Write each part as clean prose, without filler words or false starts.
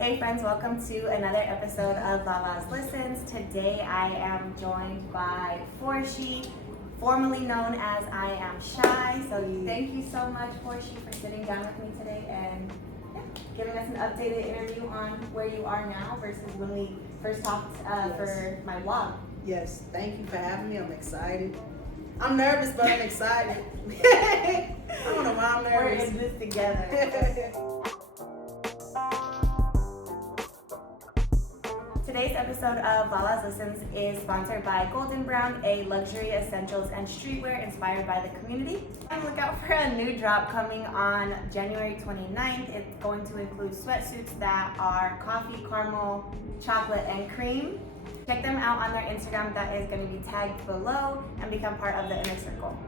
Hey friends, welcome to another episode of Lala's Listens. Today I am joined by Fourshee, formerly known as I Am Shy. So thank you so much, Fourshee, for sitting down with me today and giving us an updated interview on where you are now versus when we first talked for my vlog. Yes, thank you for having me. I'm excited. I'm nervous, but I'm excited. I don't know why I'm nervous. We're in this together. Today's episode of Lala's Listens is sponsored by Golden Brown, a luxury essentials and streetwear inspired by the community. And look out for a new drop coming on January 29th. It's going to include sweatsuits that are coffee, caramel, chocolate, and cream. Check them out on their Instagram that is going to be tagged below and become part of the inner circle.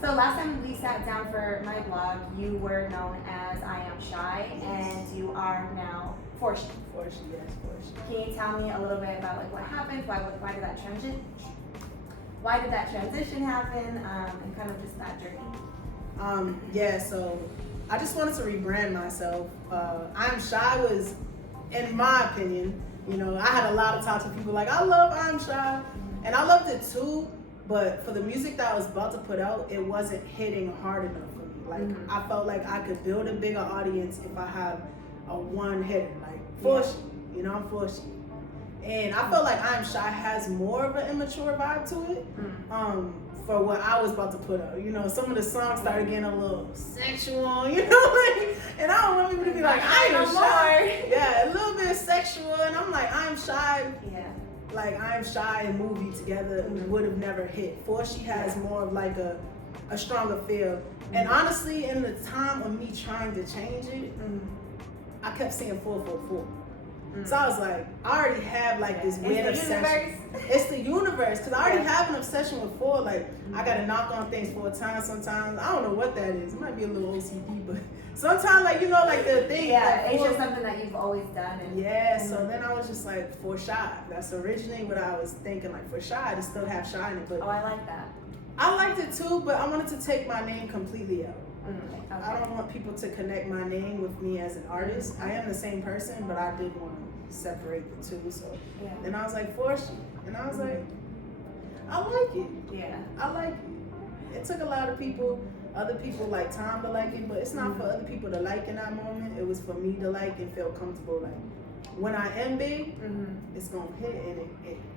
So last time we sat down for my vlog, you were known as I Am Shy, and you are now Fourshee. Fourshee, yes, Fourshee. Can you tell me a little bit about what happened? Why did that transition happen? And kind of just that journey. So I just wanted to rebrand myself. I Am Shy was, in my opinion, I had a lot of talks with people like, I love I Am Shy, and I loved it too. But for the music that I was about to put out, it wasn't hitting hard enough for me. Like I felt like I could build a bigger audience if I have a one hitter, like Fourshee. I'm Fourshee. And I felt like I Am Shy has more of an immature vibe to it. For what I was about to put out. Some of the songs started getting a little sexual, and I don't want people to be like, I Am Shy. Yeah, a little bit sexual, and I'm like, I Am Shy. Yeah. Like I Am Shy and Movie together would have never hit. Fourshee has more of like a stronger feel. And honestly, in the time of me trying to change it, I kept seeing 444. So I was like, I already have like this weird obsession. It's the universe, because I already have an obsession with 4. Like I gotta knock on things 4 times sometimes. I don't know what that is. It might be a little OCD, but sometimes like like the thing. Yeah, like, it's just something that you've always done. And so then I was just like, Fourshee. That's originally what I was thinking, like Fourshee to still have Shy in it. But I like that. I liked it too, but I wanted to take my name completely out. Okay. I don't want people to connect my name with me as an artist. I am the same person, but I did want to separate the two. So then I was like, Fourshee. And I was like, I like it. Yeah. I like it. It took a lot of people, other people like time to like it, but it's not for other people to like in that moment. It was for me to like and feel comfortable. Like when I am big, it's gonna hit, and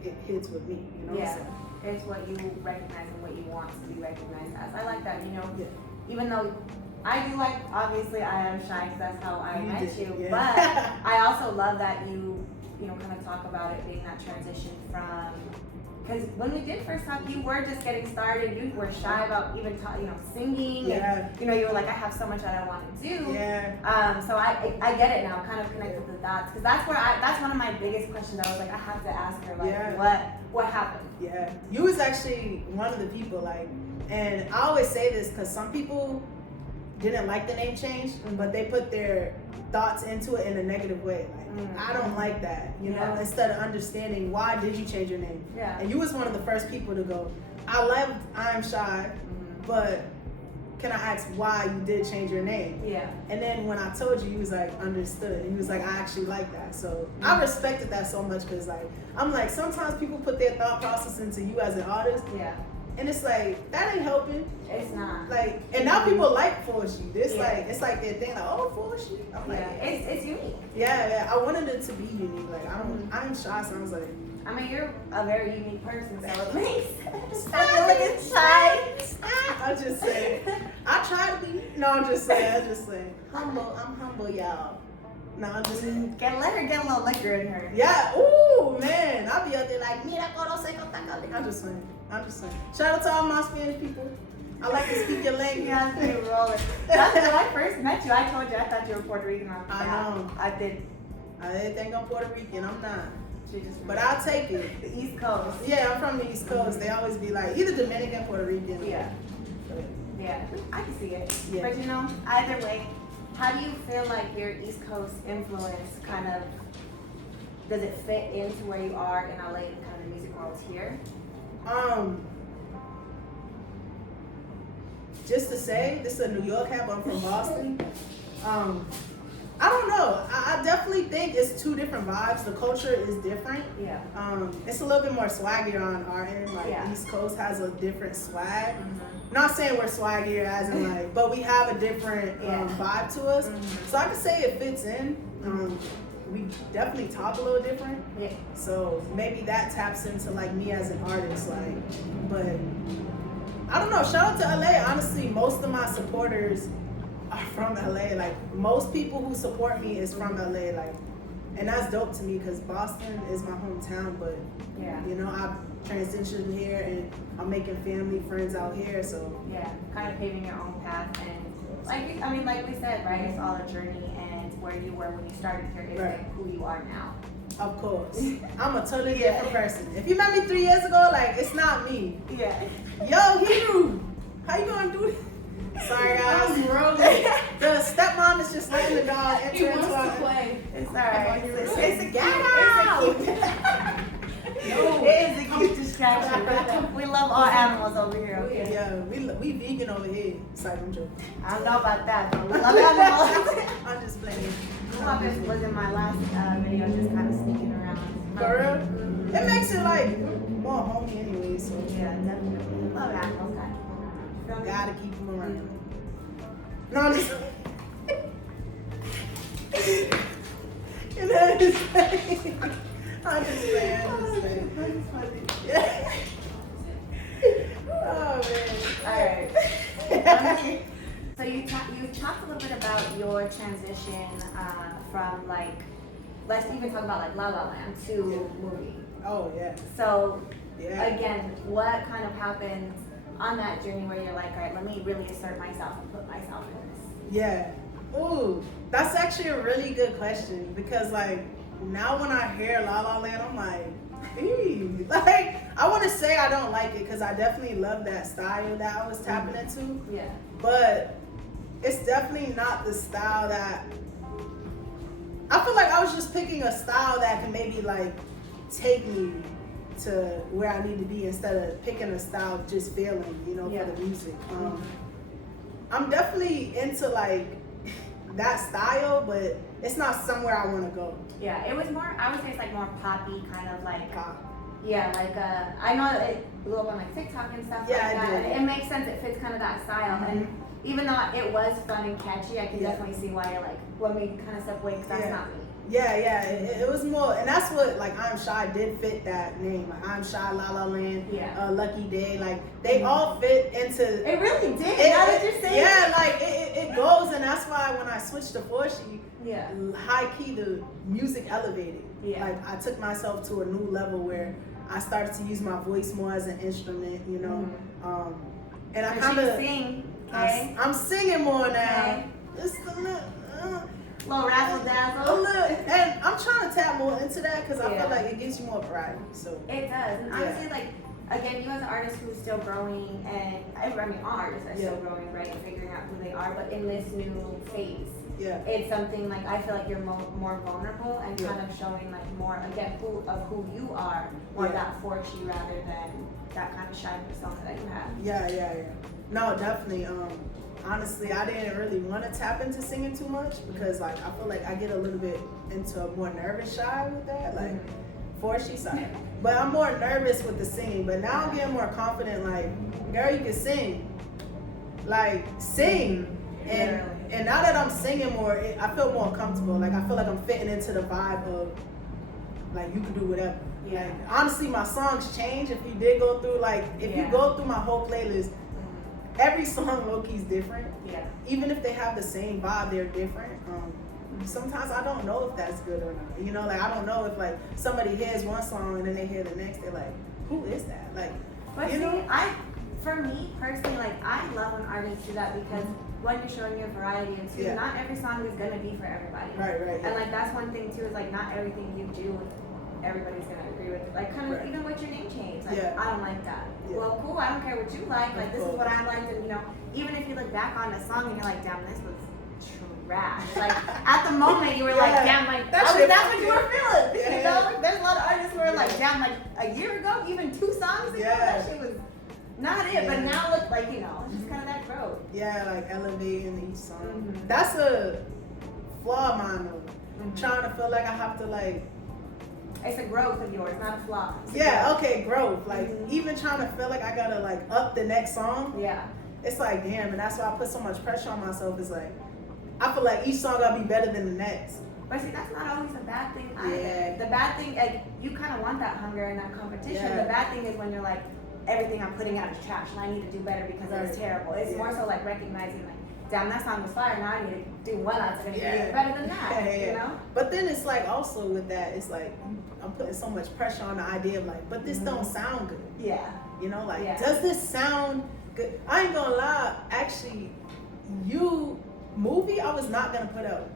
it hits with me. Yeah. It's what you recognize and what you want to be recognized as. I like that. Even though I do like, obviously I Am Shy because that's how I met you. Yeah. But I also love that you kind of talk about it being that transition from, because when we did first talk, you were just getting started. You were shy about even singing. Yeah. And, you were like, I have so much that I want to do. Yeah. So I get it now. Kind of connected the dots, because that's one of my biggest questions. I was like, I have to ask her, like, what happened? Yeah. You was actually one of the people, like, and I always say this because some people didn't like the name change, but they put their thoughts into it in a negative way. Like, I don't like that, instead of understanding why did you change your name. Yeah. And you was one of the first people to go, I loved I Am Shy, but can I ask why you did change your name? Yeah. And then when I told you, you was like, understood. And he was like, I actually like that. So I respected that so much, because like, I'm like, sometimes people put their thought process into you as an artist. Yeah. And it's like, that ain't helping. It's not. Like, and now people like Fourshee. It's like their thing, like, oh, Fourshee. I'm like, it's unique. Yeah. I wanted it to be unique. Like, I'm Shy, so I was like, I mean, you're a very unique person, so it makes Stop. I'm just saying. I try to be. No, I'm just saying. Humble. I'm humble, y'all. No, I'm just saying. Let her get a little liquor in her. Yeah. Ooh, man. I'll be out there like, mira, conoce, no taca. I'm just saying. Shout out to all my Spanish people. I like to speak your language. Yeah, I'm pretty rolling. That's when I first met you. I told you I thought you were Puerto Rican. I know. I did. I didn't think I'm Puerto Rican. I'm not. But I'll I'll take it. the East Coast. Yeah, I'm from the East Coast. They always be like, either Dominican, Puerto Rican. Yeah. Yeah, I can see it. Yeah. But either way, how do you feel like your East Coast influence kind of, does it fit into where you are in LA and kind of the music world here? Just to say, this is a New York hat, but I'm from Boston. I don't know. I definitely think it's two different vibes. The culture is different. Yeah. It's a little bit more swaggier on our end. Like East Coast has a different swag. Not saying we're swaggier as in like, but we have a different vibe to us. So I could say it fits in. We definitely talk a little different. Yeah. So maybe that taps into like me as an artist. Like, but I don't know. Shout out to LA. Honestly, most of my supporters are from LA. Like most people who support me is from LA. Like, and that's dope to me because Boston is my hometown. But you know, I've transitioned here and I'm making family, friends out here. So kind of paving your own path. And like we said, right? It's all a journey. And where you were when you started here isn't who you are now. Of course, I'm a totally different person. If you met me 3 years ago, like it's not me. Yo, Hebrew, how you gonna do this? Sorry guys. The stepmom is just letting the dog enter into our play. It's alright. It's a gat. No, it is a cute distraction. We love all animals over here. Okay. Yeah, we vegan over here. Sorry, I'm joking. I don't know about that, but we love animals. I'm just playing. This was in my last video, just kind of sneaking around. For real? It makes it like more homey anyway. So yeah, definitely. Love animals, guys. Gotta keep them around. No, I'm just. And that is I'm just playing. Yeah. Oh man. Alright. So you talked a little bit about your transition from like, let's even talk about like La La Land to movie. Oh yeah. So again, what kind of happened on that journey where you're like, all right, let me really assert myself and put myself in this? Yeah. Ooh, that's actually a really good question because like now when I hear La La Land, I'm like, eee. Like I want to say I don't like it because I definitely love that style that I was tapping into. Yeah. But it's definitely not the style that I feel like I was just picking a style that can maybe like take me to where I need to be instead of picking a style just feeling, you know, for the music. I'm definitely into like that style, but it's not somewhere I want to go. Yeah, it was more, I would say it's like more poppy, kind of like Pop. Yeah, like I know it blew up on like TikTok and stuff like that. And it makes sense. It fits kind of that style. And even though it was fun and catchy, I can definitely see why you're like, let me kind of step away because that's not me. Yeah, it was more, and that's what like I'm Shy did fit that name. Like I'm Shy, La La Land, Lucky Day, like they all fit into. It really did. Now that you're saying. Yeah, like it goes, and that's why when I switched to Fourshee, high key the music elevated. Like I took myself to a new level where I started to use my voice more as an instrument, you know. And I kind of sing. I'm singing more now. Okay. It's a little razzle dazzle. And I'm trying to tap more into that because I feel like it gives you more variety. So it does. And honestly, like again, you as an artist who's still growing, and I mean all artists are still growing, right, and figuring out who they are, but in this new phase. It's something like I feel like you're more vulnerable and kind of showing like more again who you are, more that Fourshee rather than that kind of shy persona that you have. Yeah. No, definitely. Honestly, I didn't really want to tap into singing too much because like I feel like I get a little bit into a more nervous Shy with that, like Fourshee side. But I'm more nervous with the singing. But now I'm getting more confident. Like, girl, you can sing. Like sing. And now that I'm singing more, I feel more comfortable. Like I feel like I'm fitting into the vibe of like you can do whatever. Like, honestly, my songs change if you did go through like if you go through my whole playlist. Every song low-key's different. Even if they have the same vibe, they're different. Sometimes I don't know if that's good or not. You know, like I don't know if like somebody hears one song and then they hear the next, they're like, who is that? Like, but you know, for me personally, like I love when artists do that because one, you're showing you a variety, and two, not every song is gonna be for everybody. Right. And like that's one thing too is like not everything you do everybody's gonna agree with it. Like kind of even with your name change. Like I don't like that. Well, cool, I don't care what you like. Like this is what I liked, and you know, even if you look back on the song and you're like, damn, this was trash. Like at the moment you were like, damn, like that's what you were feeling. You know, like, there's a lot of artists who are like, damn, like a year ago, even 2 songs ago, that shit was not it. But now look like, you know, it's just kind of that growth. Yeah, like elevating each song. That's a flaw of mine though. trying to feel like I have to like. It's a growth of yours, not a flaw. Okay, growth. Like even trying to feel like I gotta like up the next song. Yeah. It's like damn, and that's why I put so much pressure on myself. It's like I feel like each song gotta be better than the next. But see, that's not always a bad thing either. Yeah. The bad thing, like, you kind of want that hunger and that competition. Yeah. The bad thing is when you're like, everything I'm putting out is trash and I need to do better because it was terrible. It's more so like recognizing like, damn, that song was fire. Now I need to do one that's gonna be better than that. You know. But then it's like also with that, it's like I'm putting so much pressure on the idea of like, but this don't sound good. Yeah. You know, like, does this sound good? I ain't gonna lie. Actually, movie I was not gonna put out.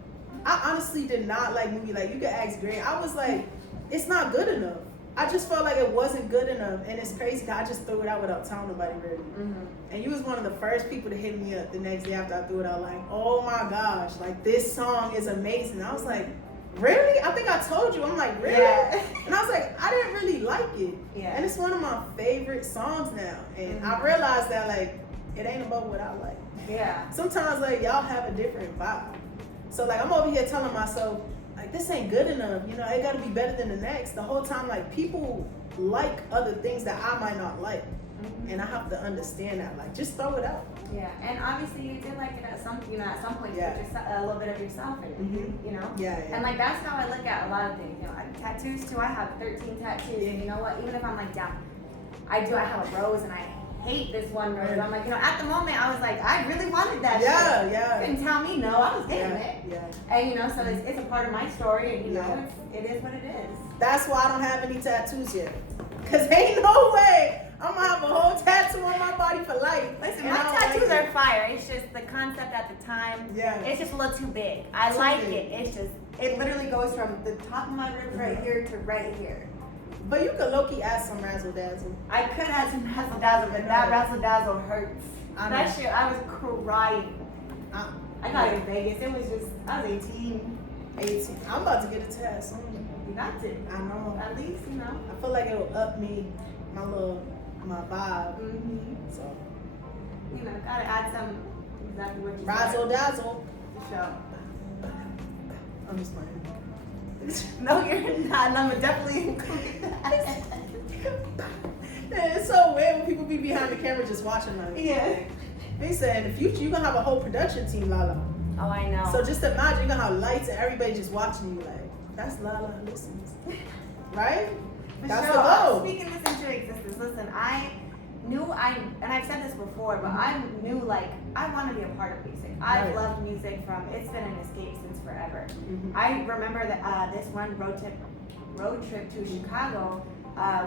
I honestly did not like movie. Like you could ask Greg. I was like, it's not good enough. I just felt like it wasn't good enough, and it's crazy. I just threw it out without telling nobody really. And you was one of the first people to hit me up the next day after I threw it out. Like, oh my gosh, like this song is amazing. I was like, really? I think I told you. I'm like, really? Yeah. And I was like, I didn't really like it. Yeah. And it's one of my favorite songs now. And I realized that like it ain't about what I like. Yeah. Sometimes like y'all have a different vibe. So like I'm over here telling myself, like this ain't good enough, you know, it gotta be better than the next. The whole time like people like other things that I might not like. And I have to understand that. Like just throw it out. Yeah, and obviously you did like it at some point, you put a little bit of yourself in it, you know? Yeah. And like that's how I look at a lot of things, you know, tattoos too. I have 13 tattoos, and you know what, even if I'm like down, I have a rose and I hate this one rose. I'm like, you know, at the moment I was like, I really wanted that shit. You couldn't tell me no, I was getting it. And you know, so it's a part of my story, and you know, it is what it is. That's why I don't have any tattoos yet. Cause ain't no way I'm gonna have a whole tattoo on my body for life. Listen, my tattoos are fire. It's just the concept at the time. Yeah. It's just a little too big. I like it. It's just, it literally goes from the top of my ribs right here to right here. But you could low-key add some razzle dazzle. I could add some razzle dazzle, but that razzle dazzle hurts. That shit, I was crying. I got it in Vegas. It was just, I was 18. I'm about to get a tat soon. You got to. I know. At least, you know. I feel like it will up me, my vibe. So. You know, gotta add some, exactly what you razzle dazzle. For sure. I'm just playing. No, you're not. And I'm definitely including that. It's so weird when people be behind the camera just watching us. Yeah. They said in the future you're gonna have a whole production team, Lala. Oh, I know. So just imagine you're gonna have lights and everybody just watching you like, that's Lala listens. Right? That's the goal. Speaking this into existence, listen, I knew and I've said this before, but I knew like I want to be a part of music. I've loved music it's been an escape since forever. I remember that this one road trip to Chicago,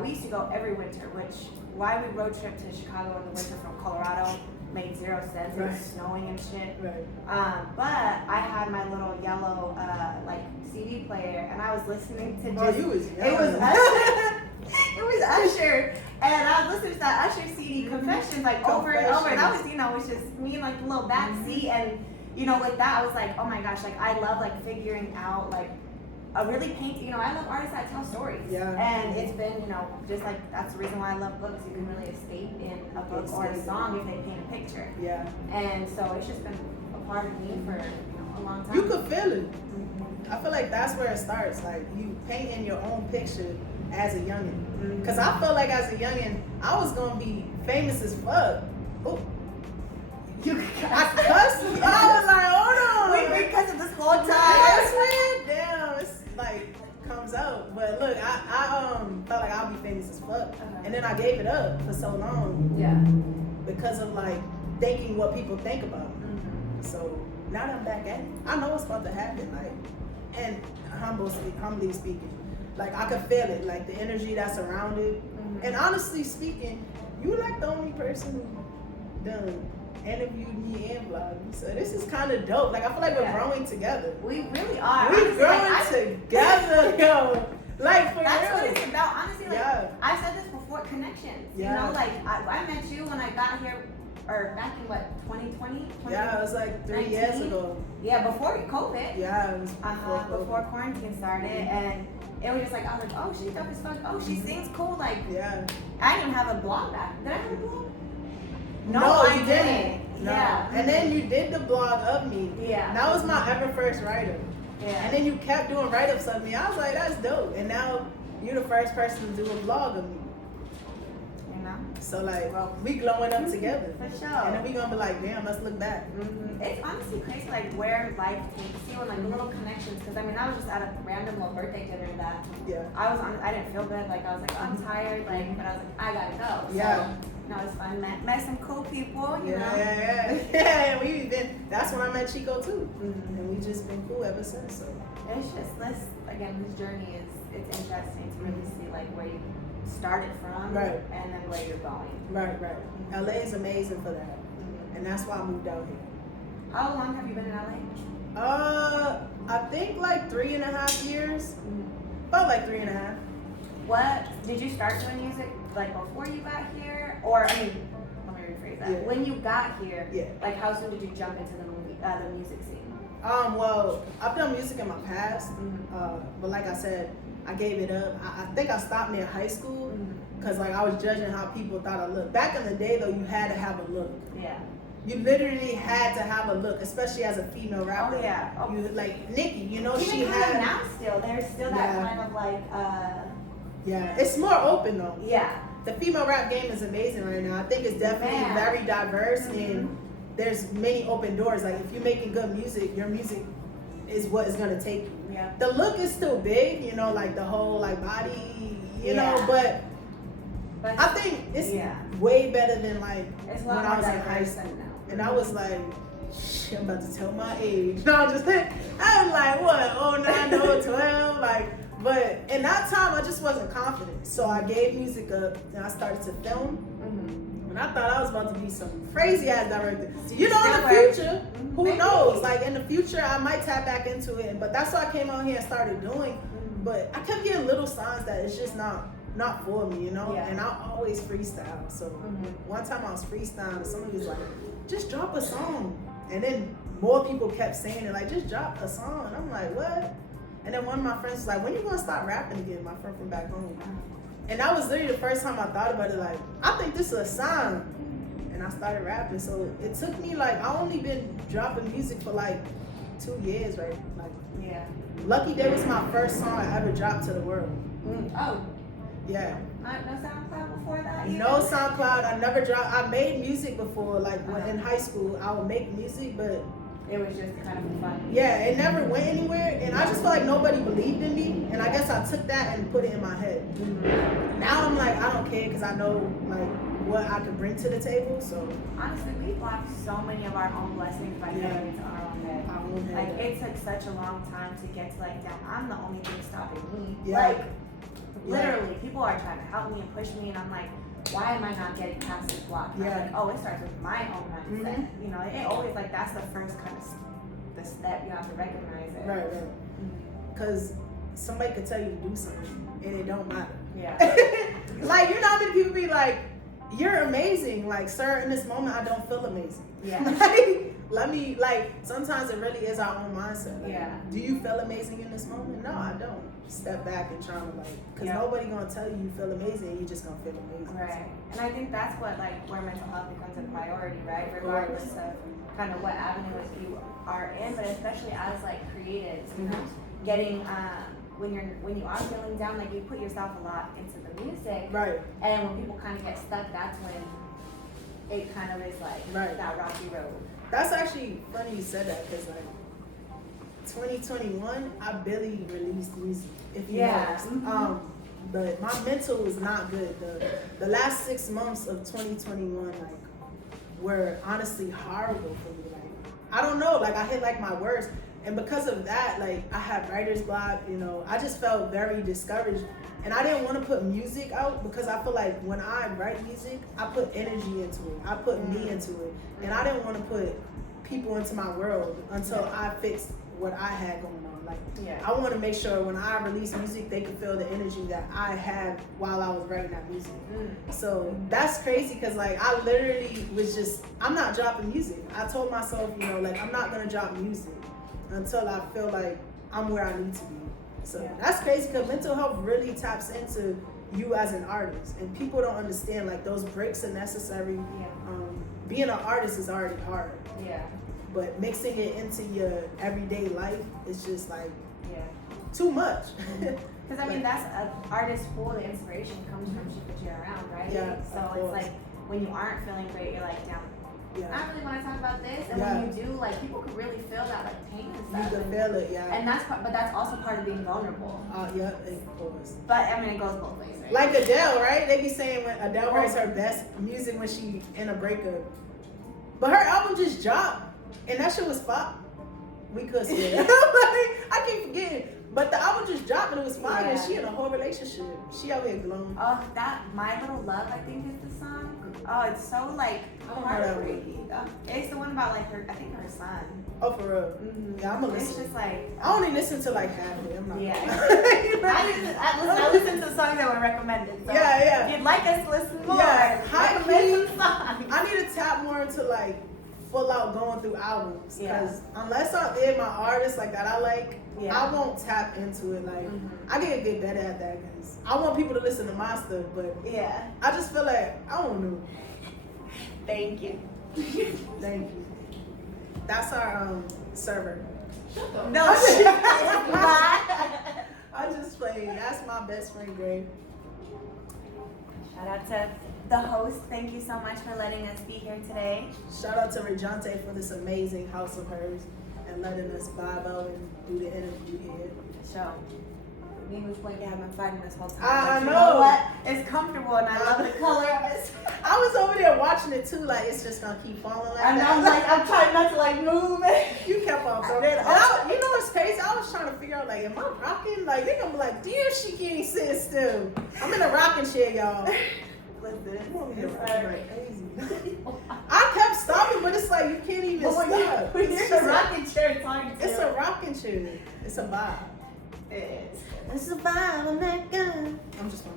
we used to go every winter, why we road trip to Chicago in the winter from Colorado made zero sense. It was snowing and shit. But I had my little yellow like CD player, and I was listening to it was Usher, and I was listening to that Usher CD Confessions like over and over. And that was, you know, it's just me in like the little back seat, and you know, with that I was like, oh my gosh, like I love like figuring out like a really you know, I love artists that tell stories. And it's been, you know, just like that's the reason why I love books. You can really escape in a book or a song if they paint a picture. And so it's just been a part of me for, you know, a long time. You could feel it. I feel like that's where it starts. Like you painting your own picture as a youngin'. Cause I felt like as a youngin', I was gonna be famous as fuck. Ooh. I cussed. I was like, hold on. We've been cussing this whole time. Damn, it's like comes out. But look, I felt like I'll be famous as fuck. And then I gave it up for so long. Because of like thinking what people think about me. So now that I'm back at it, I know what's about to happen. Like, and humbly speaking, like I could feel it, like the energy that's around it. And honestly speaking, you like the only person who done interviewed me and vlogged me. So this is kind of dope. Like I feel like we're growing together. We really are. We're growing together, yo. Like for that's real. what it's about. Honestly, like I said this before, connections. You know, like I met you when I got here, or back in what, 2020? Yeah, it was like 3 years ago. Yeah, before COVID. Yeah, it was before quarantine started, and it was just like I was like, oh, she's dope as fuck. Oh, she sings cool. Like, I didn't even have a blog back. Did I have a blog? No, I didn't. No. And then you did the blog of me. Yeah. That was my ever first writer. Yeah. And then you kept doing write-ups of me. I was like, that's dope. And now you're the first person to do a vlog of me. You know? So like, we glowing up together. For sure. And then we gonna be like, damn, let's look back. It's honestly crazy, like where life takes you and like the little connections. Because I mean, I was just at a random little birthday dinner that I didn't feel good. Like I was like, I'm tired. Like, but I was like, I gotta go. So, you know, it's fun. Met some cool people. You know. Yeah. We've been. That's when I met Chico too, and we just been cool ever since. So it's just this journey it's interesting to really see like where you started from, and then where you're going. Right. LA is amazing for that, and that's why I moved out here. How long have you been in LA? I think like 3.5 years. About like 3.5. What did you start doing music like before you got here, or I mean, let me rephrase that. When you got here, like how soon did you jump into the music scene? Well, I've done music in my past, but like I said, I gave it up. I think I stopped near high school because like I was judging how people thought I looked. Back in the day though, you had to have a look. Yeah. You literally had to have a look, especially as a female rapper. Oh yeah. You like Nicki, you know, even she had. Now still, there's still that kind of like. Yeah, it's more open though. Yeah. The female rap game is amazing right now. I think it's definitely very diverse and there's many open doors. Like if you're making good music, your music is what is gonna take you. Yeah. The look is still big, you know, like the whole like body, you know, but I think it's way better than like when I was in high school. And I was like, shit, I'm about to tell my age. No, I was like, what, 09, 12, like, but in that time I just wasn't confident. So I gave music up and I started to film. And I thought I was about to be some crazy ass director. You know, in the future, who knows? Like in the future, I might tap back into it. But that's what I came out here and started doing. But I kept getting little signs that it's just not for me, you know? Yeah. And I always freestyle. So one time I was freestyling, somebody was like, just drop a song. And then more people kept saying it, like, just drop a song. And I'm like, what? And then one of my friends was like, when you gonna start rapping again? My friend from back home. And that was literally the first time I thought about it, like, I think this is a sign. And I started rapping. So it took me like, I only been dropping music for like 2 years, right? Like, Lucky Day was my first song I ever dropped to the world. Oh. Yeah. No SoundCloud before that? No SoundCloud. I never dropped. I made music before, like when in high school, I would make music, but it was just kind of fun. Yeah, it never went anywhere, and I just felt like nobody believed in me, and I guess I took that and put it in my head. Now I'm like, I don't care because I know like what I could bring to the table. So honestly, we blocked so many of our own blessings by getting into our own head. Like it took such a long time to get to like, damn, I'm the only thing stopping me. Like literally, people are trying to help me and push me, and I'm like, why am I not getting past this block? I'm like, oh, it starts with my own mindset. You know, it always like that's the first kind of the step you have to recognize it. Right. Because somebody could tell you to do something, and it don't matter. Yeah. Like, you know how many people be like, you're amazing. Like, sir, in this moment, I don't feel amazing. Yeah. Let me, like, sometimes it really is our own mindset. Like, do you feel amazing in this moment? No, I don't. Step back and try to like, because nobody gonna tell you feel amazing, and you just gonna feel amazing. Right. And I think that's what like where mental health becomes a priority, right? Regardless of kind of what avenue you are in, but especially as like creatives, you know, getting when you are feeling down, like you put yourself a lot into the music, right? And when people kind of get stuck, that's when it kind of is like that rocky road. That's actually funny you said that, because like 2021, I barely released music, if you noticed. But my mental was not good. The last 6 months of 2021, like, were honestly horrible for me. Like, I don't know, like I hit like my worst. And because of that, like I had writer's block, you know, I just felt very discouraged. And I didn't want to put music out because I feel like when I write music, I put energy into it. I put me into it. And I didn't want to put people into my world until I fixed what I had going on. Like, I want to make sure when I release music, they can feel the energy that I had while I was writing that music. So that's crazy, because like I literally was just, I'm not dropping music. I told myself, you know, like I'm not gonna drop music until I feel like I'm where I need to be. So that's crazy, because mental health really taps into you as an artist, and people don't understand like those breaks are necessary. Being an artist is already hard. but mixing it into your everyday life is just like Yeah. too much. Because I mean, that's an artist pool. The inspiration comes from shit that you're around, right? Yeah, So of it's course. like when you aren't feeling great, you're like, damn, Yeah. I really want to talk about this. And Yeah. when you do, like, people could really feel that like pain and You stuff. can feel it, yeah. And but that's also part of being vulnerable. Yeah, of course. But I mean, it goes both ways, right? Like Adele, right? They be saying when Adele writes her best music when she in a breakup. But her album just dropped, and that shit was fire. We could say it. Like, I keep forgetting. But the album just dropped and it was fire, and Yeah. she in a whole relationship. She out here glowing. Oh, that My Little Love, I think is the song. Oh, it's so like I don't know that one. heartbreaking. It's the one about like her, I think her son. Oh, for real? Mm-hmm. Yeah, I'm gonna It's listen. just like, I only listen to like half of it. I'm not. yeah. Yeah. I listen to songs that were recommended. So Yeah. if you'd like us to listen more, Yeah, high recommend key. some songs. I need to tap more into like full out going through albums. Yeah. Because unless I'm in my artist like that I like, Yeah. I won't tap into it. Like Mhm. I gotta get better at that because I want people to listen to my stuff, but Yeah. I just feel like I don't know. Thank you. Thank you. That's our server. No I shit. I just played. That's my best friend Gray. Shout out to the host. Thank you so much for letting us be here today. Shout out to Rejante for this amazing house of hers and letting us vibe out and do the interview here. So, me and which one have been fighting this whole time. I But you know. what? It's comfortable and I love the color of it. I was over there watching it too, like it's just gonna keep falling like And that. I'm like, I'm trying not to like move it. You kept on talking. did. And you know what's crazy? I was trying to figure out, like, am I rocking? Like, they gonna be like, damn, she can't sit still. I'm in a rocking chair, y'all. Listen, I'm over here it's rocking like, like crazy. I kept stopping, but it's like you can't even But when stop. you're in a rocking chair, it's hard to. It's a rocking chair. It's a vibe. It is. It's a vibe, I'm that gun. I'm just funny.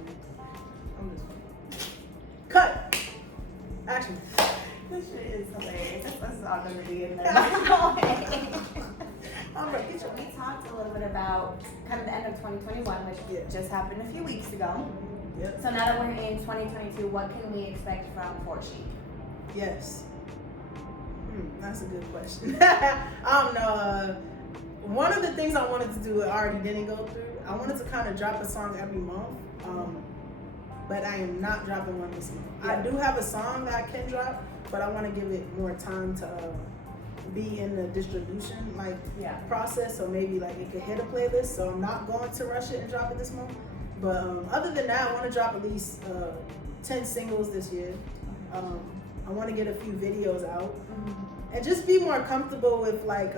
Cut. Action. This shit is hilarious. This is all gonna be in there. I'm ready. Get your We talked a little bit about kind of the end of 2021, which Yeah. just happened a few weeks ago. Yep. So now that we're in 2022, what can we expect from Fourshee? Yes. That's a good question. I don't know. One of the things I wanted to do, it already didn't go through. I wanted to kind of drop a song every month, but I am not dropping one this month. I do have a song that I can drop, but I want to give it more time to be in the distribution process, so maybe like it could hit a playlist. So I'm not going to rush it and drop it this month. But other than that, I want to drop at least 10 singles this year. I want to get a few videos out and just be more comfortable with like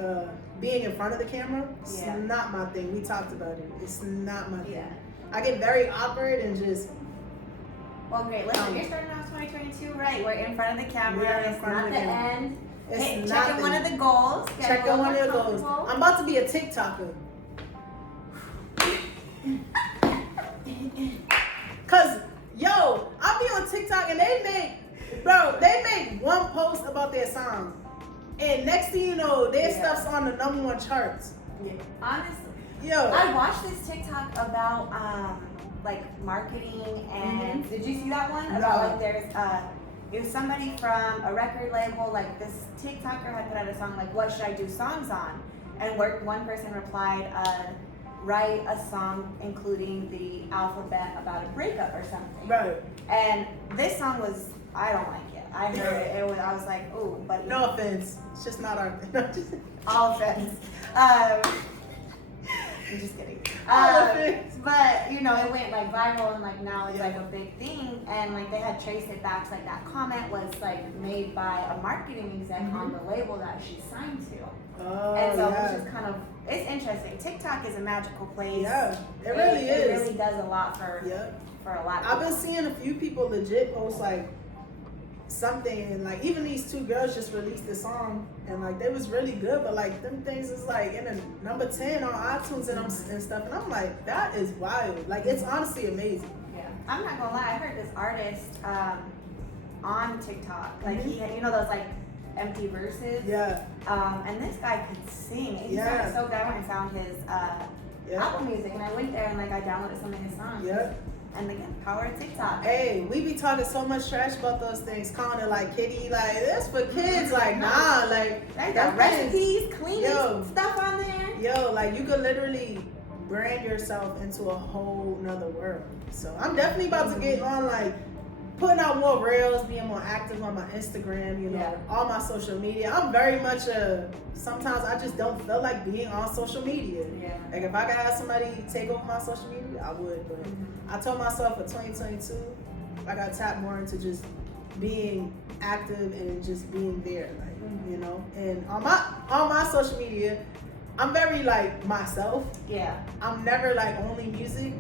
being in front of the camera. It's not my thing. We talked about it. It's not my thing. I get very awkward and just. Well, great. Listen, you're starting off 2022 right. We're in front of the camera. We're in It's front not of the the camera. end. It's Hey, not checking the one end. of the goals. Check out one of your goals. I'm about to be a TikToker. Cause yo, I be on TikTok and they make one post about their song, and next thing you know, their stuff's on the #1 charts. Yeah. Honestly, Yo, I watched this TikTok about like marketing and did you see that one? About like there's it was somebody from a record label, like this TikToker had put out a song like, what should I do songs on? And one person replied, write a song including the alphabet about a breakup or something. Right. And this song was, I don't like it. I heard it, I was like, ooh, but No offense. It's just not our thing. all offense. I'm just kidding. But you know, it went like viral and like now it's like a big thing, and like they had traced it back. So, like that comment was like made by a marketing exec on the label that she signed to. Oh, And so it's just kind of, it's interesting. TikTok is a magical place. Yeah, it really is. It really does a lot for a lot of I've been people. seeing a few people legit post like something, and like even these two girls just released this song, and like they was really good, but like them things is like in the number 10 on iTunes and stuff, and I'm like, that is wild. Like it's honestly amazing. Yeah, I'm not gonna lie. I heard this artist on TikTok. Like he had, you know, those like empty verses. Yeah. And this guy could sing. He Yeah. sounded so good. I went and found his Apple Music, and I went there and like I downloaded some of his songs. Yeah. And again, power of TikTok. Hey, we be talking so much trash about those things, calling it like kitty, like that's for kids. Like nah, like they got recipes, cleaning stuff on there. Yo, like you could literally brand yourself into a whole nother world. So I'm definitely about to get on like putting out more reels, being more active on my Instagram, you know, all my social media. I'm very much sometimes I just don't feel like being on social media. Yeah. Like if I could have somebody take over my social media, I would. But I told myself for 2022, I gotta tap more into just being active and just being there, like you know. And on my social media, I'm very like myself. Yeah. I'm never like only music.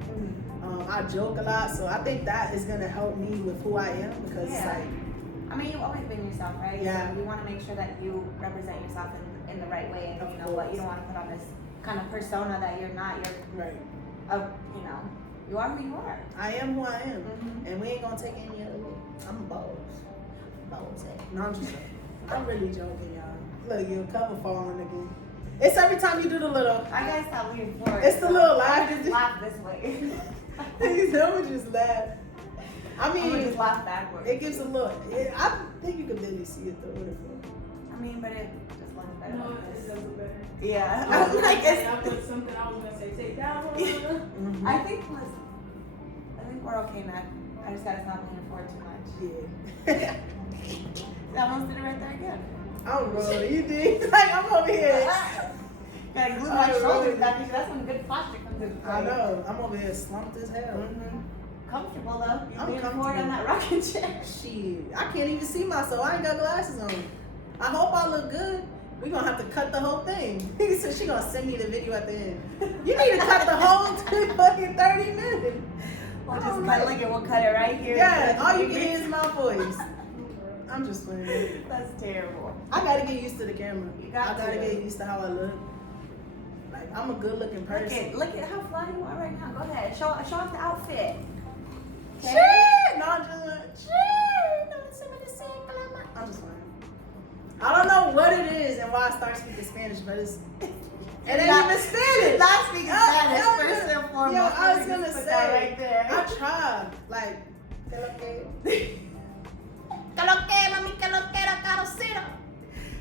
I joke a lot, so I think that is gonna help me with who I am because like, I mean, you've always been yourself, right? Yeah. So you want to make sure that you represent yourself in the right way, and you know what, you don't want to put on this kind of persona that you're not. You're right. You know, you are who you are. I am who I am, and we ain't gonna take any other way. I'm a boss. No, I'm just joking. I'm really joking, y'all. Look, your cover falling again. It's every time you do the little. I gotta stop leaning forward. It's the little laugh. Just laugh this way. Niggas never just laugh. I mean, I'm gonna just laugh backwards. It gives a look. I think you can barely see it though. What if I mean, but it just looks better. No, like it this. does look better. Yeah. I was Like I put something I was gonna say. Take that one. I think we're okay, man. I just gotta stop leaning forward too much. Yeah. I almost did it right there again. I'm rolling. You did. Like I'm over here. Gotta glue my shoulders back because that's when good posture comes into play. I know. I'm over here slumped as hell. Comfortable though. You're I'm leaning comfortable. forward on that rocking chair. Shit, I can't even see myself. I ain't got glasses on. I hope I look good. We gonna have to cut the whole thing. So she gonna send me the video at the end. You need to cut the whole fucking 30 minutes. We'll just cut it, we'll cut it right here. Yeah, all you get is my voice. I'm just playing. That's terrible. I gotta get used to the camera. You got I gotta to. get used to how I look. Like I'm a good looking person. Look at how fly you are right now. Go ahead. Show off the outfit. Okay. Shit! No, I'm just like, I'm just playing. I don't know what it is and why I start speaking Spanish, but it ain't even Spanish. Not speaking Spanish, first and foremost. Yo, I was gonna Put say, that right there. I tried. Like,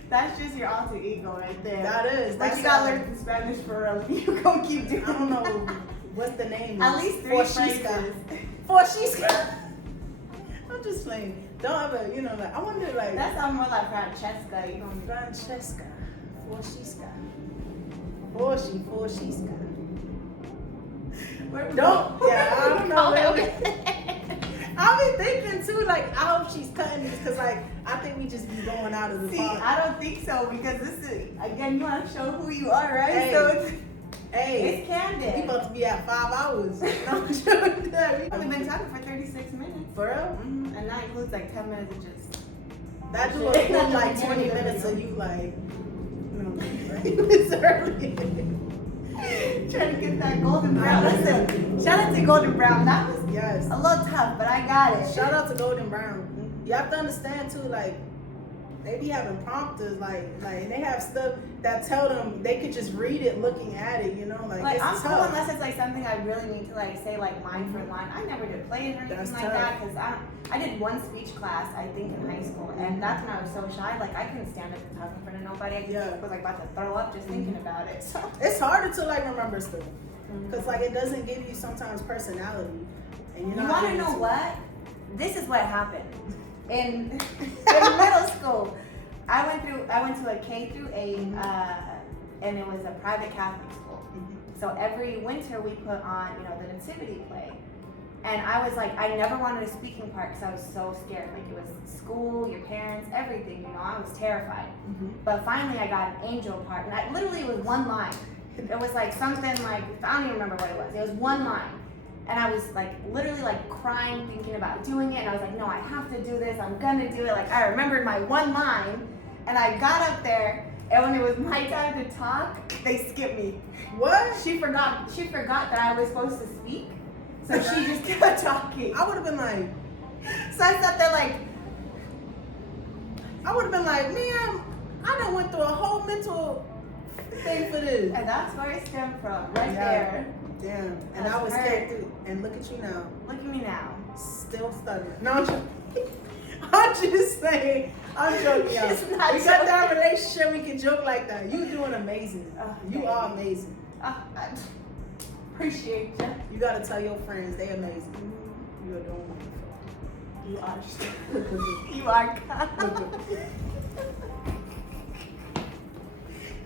That's just your alter ego right there. that is. Like you gotta learn some Spanish for real. You gonna keep doing. I don't know what's the name. At least 3 phrases. Fourshee. I'm just playing. Don't ever, you know, like I wonder, like That sounds more like Francesca. You know. Francesca, Fourshee. Fourshee. Don't. Yeah, I don't know. I've been thinking too, like, I hope she's cutting these because, like, I think we just be going out of the See, park. I don't think so because this is, again, you want to show who you are, right? Hey. So it's Hey, candid. we about to be at 5 hours. I'm joking. We've been talking for 36 minutes. For real? Mm-hmm. And that includes like 10 minutes of just. That do include like 20 minutes of you, like, it's early. Trying to get that golden brown. Listen, shout out to Golden Brown. That was Yes. a little tough, but I got it. Shout out to Golden Brown. You have to understand too, like, they be having prompters, like, and they have stuff that tell them they could just read it looking at it, you know, like it's I'm tough. cool unless it's like something I really need to like say like line for line. I never did plays or anything That's like tough. that because I did one speech class I think in high school and that's when I was so shy like I couldn't stand up and talk in front of nobody. Yeah. I was like about to throw up just thinking about it. So It's harder to like remember stuff because like it doesn't give you sometimes personality, and you want to know what? This is what happened in middle school. I went to a K through 8, and it was a private Catholic school. So every winter we put on, the nativity play. And I was like, I never wanted a speaking part because I was so scared. Like it was school, your parents, everything, I was terrified. But finally I got an angel part, and literally it was one line. It was like something like, I don't even remember what it was. It was one line. And I was like literally like crying, thinking about doing it. And I was like, no, I have to do this. I'm gonna do it. Like I remembered my one line. And I got up there, and when it was my time to talk, they skipped me. What? She forgot that I was supposed to speak, so she just kept talking. I would have been like, So I sat there like, man, I done went through a whole mental thing for this. and that's where it stemmed from, right Yeah. there. Damn. And That's I was hurt. scared too. And look at you now. Look at me now. Still stuttering. No, I'm joking. I'm just saying. I'm joking, y'all. She's not We got that relationship. We can joke like that. You doing amazing. You thank are you. amazing. I appreciate you. You gotta tell your friends they amazing. You are doing wonderful. You are. Look at me. You are. Look at me.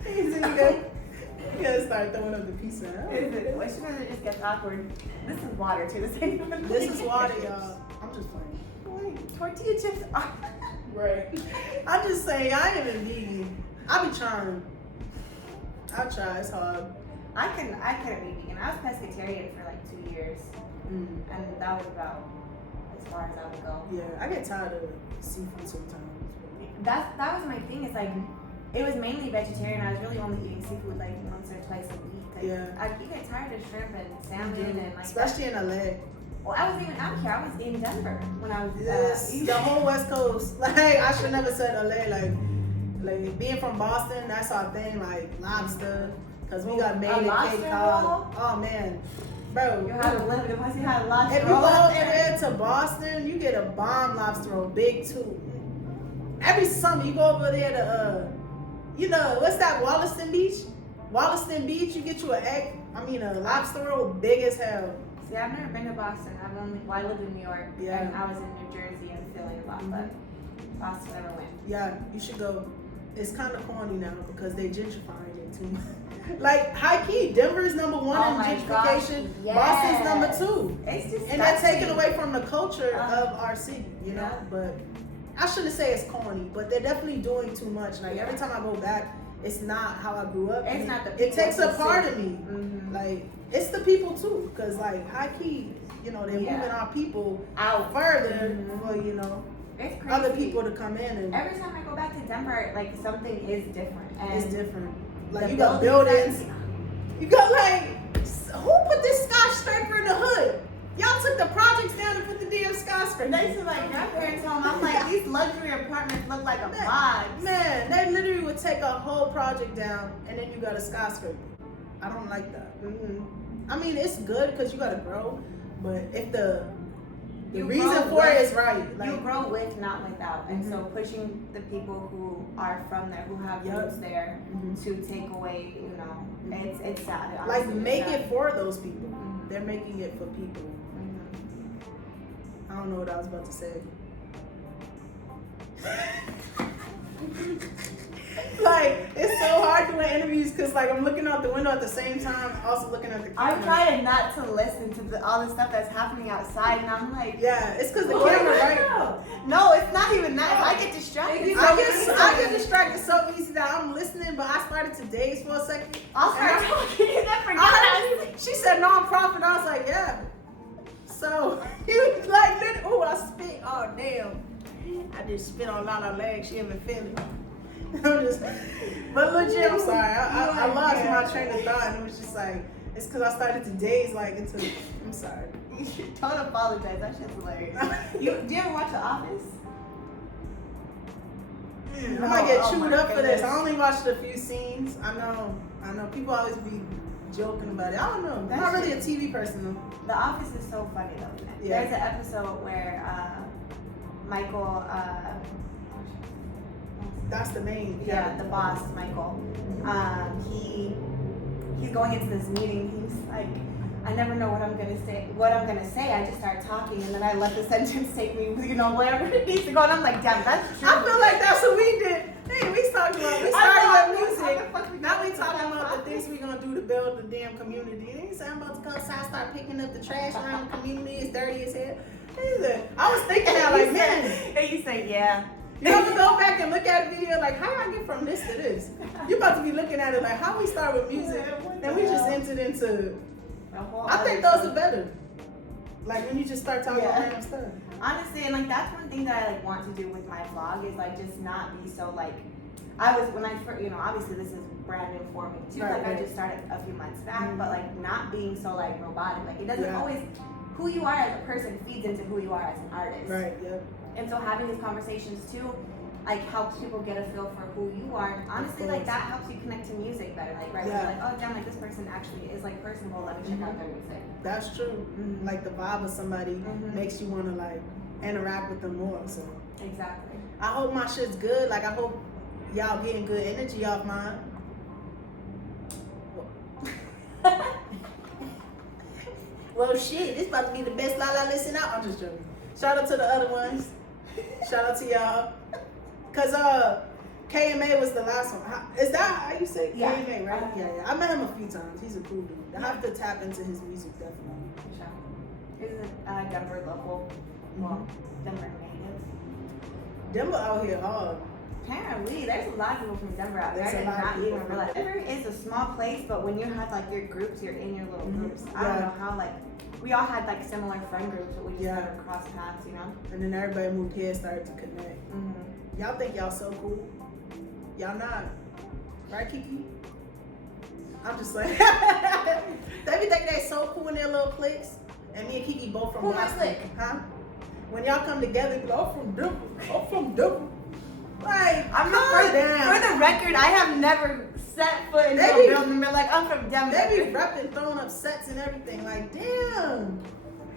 Is it good? You gotta start throwing up the pizza. Huh? Is it? Well, sometimes it just gets awkward. This is water too. This ain't even. This is water, y'all. I'm just playing. Wait, tortilla chips are. Right. I'm just saying, I ain't even vegan. I be trying. I try. It's hard. I couldn't be vegan. I was pescatarian for like 2 years, and that was about as far as I would go. Yeah, I get tired of seafood sometimes. That was my thing. It's like it was mainly vegetarian. I was really only eating seafood like once or twice a week. Like, Yeah. you get tired of shrimp and salmon and like. Especially in LA. Well, I wasn't even out here. I was in Denver when I was. The whole West Coast. Like, I should never said LA. Like being from Boston, that's our thing. Like lobster, cause we got made in lobster Cape Cod. roll? Oh man, bro. You had a limit. Once you had a lobster If you go roll up over there. there to Boston, you get a bomb lobster roll, big too. Every summer you go over there to you know what's that, Wollaston Beach? Wollaston Beach, you get you a lobster roll, big as hell. See, I've never been to Boston. I lived in New York. Yeah. And I was in New Jersey and Philly a lot, but Boston never went. Yeah, you should go. It's kind of corny now because they gentrifying it too much. Like high key, Denver's number one Oh in my gentrification. gosh, yes. Boston's number two. It's just And they're taking away from the culture Uh-huh. of our city, you know. Yeah. But I shouldn't say it's corny, but they're definitely doing too much. Like every time I go back, it's not how I grew up. It's And not the it takes people a to part see. of me. Mhm. Like it's the people too, because like high key, you know, they're Yeah. moving our people Out further Mhm. for It's crazy. other people to come in, and Every time I go back to Denver, like something is different. And it's different. Like the you got buildings buildings. You got like, who put this skyscraper in the hood? Y'all took the projects down and put the damn skyscraper. Next to my grandparents' home, I'm like, these luxury apartments look like a vibe. Man, they literally would take a whole project down and then you got a skyscraper. I don't like that. I mean, it's good because you gotta grow, but if the You reason grow for it with- is right, like You grow with, not without. And so pushing the people who are from there, who have Yup. roots there, Mhm. to take away, it's sad. like Honestly, make it's it sad. for those people. They're making it for people. I don't know what I was about to say. Like, it's so hard doing interviews because, like, I'm looking out the window at the same time, also looking at the camera. I'm trying not to listen to all the stuff that's happening outside, and I'm like, Yeah, it's because the Oh, camera, yeah. right? no, it's not even that. I get distracted. I get distracted so easy that I'm listening, but I started to daze for a second. I'll start And I- talking and I forget what I was saying. She said nonprofit. I was like, yeah. So he was like, oh, I spit. Oh, damn. I just spit on Lala's leg. She even feel it. But legit, I'm sorry. I lost my train of thought, and it was just like, it's because I started to daze like into. I'm sorry. Don't apologize. That shit's hilarious. Do you ever watch The Office? I might get Oh chewed my up for this. goodness. I only watched a few scenes. I know. People always be joking about it. I don't know. I'm not really a TV person though. The Office is so funny though. Yeah. There's an episode where Michael, That's the main. the boss, Michael, he's going into this meeting. He's like, I never know what I'm gonna say. I just start talking, and then I let the sentence take me, wherever it needs to go. And I'm like, damn, that's true. I feel like that's what we did. Hey, we started with music. Now we talking about the things we gonna do to build the damn community. And he said I'm about to go outside, start picking up the trash around the community. It's dirty as hell. I was thinking that, like, man. And you say, yeah. You ever go back and look at a video like, how I get from this to this? You about to be looking at it like, how we start with music, then we just entered into. I think those are better. Like when you just start talking about random stuff. Honestly, and like that's one thing that I like want to do with my vlog is like just not be so like. When I first, obviously this is brand new for me too. Right, like right. I just started a few months back, but like not being so like robotic. Like it doesn't Yeah. always. Who you are as a person feeds into who you are as an artist. Right. Yep. And so having these conversations too, like helps people get a feel for who you are. Honestly, like that helps you connect to music better. Like right, Yeah. like oh damn, like this person actually is like personable. Let me check out their music. That's true. Like the vibe of somebody makes you want to like interact with them more. So Exactly. I hope my shit's good. Like I hope y'all getting good energy off mine. Well, shit, this about to be the best Lala listen out. I'm just joking. Shout out to the other ones. Shout out to y'all. Cause KMA was the last one. Is that how you say Yeah. KMA, right? Yeah. I met him a few times. He's a cool dude. I have to tap into his music definitely. Sure. He's a Denver local. Well, Denver native. Denver out here hard. Apparently, there's a lot of people from Denver out there. I There's a did lot of not people even from realize. Denver is a small place, but when you have like your groups, you're in your little groups. I don't Yeah. know how like we all had like similar friend groups, but we just Yeah. never crossed paths, you know. And then everybody moved here, started to connect. Y'all think y'all so cool? Y'all not. Right, Kiki? I'm just saying. They be thinking they so cool in their little cliques. And me and Kiki both from Who my Boston. clique? Huh? When y'all come together, you be like, I'm from Denver. I'm from Denver. Like, I'm calm down. for the record, I have never set foot in They a be- building and been like, I'm from Denver. They be repping, throwing up sets and everything. Like, damn.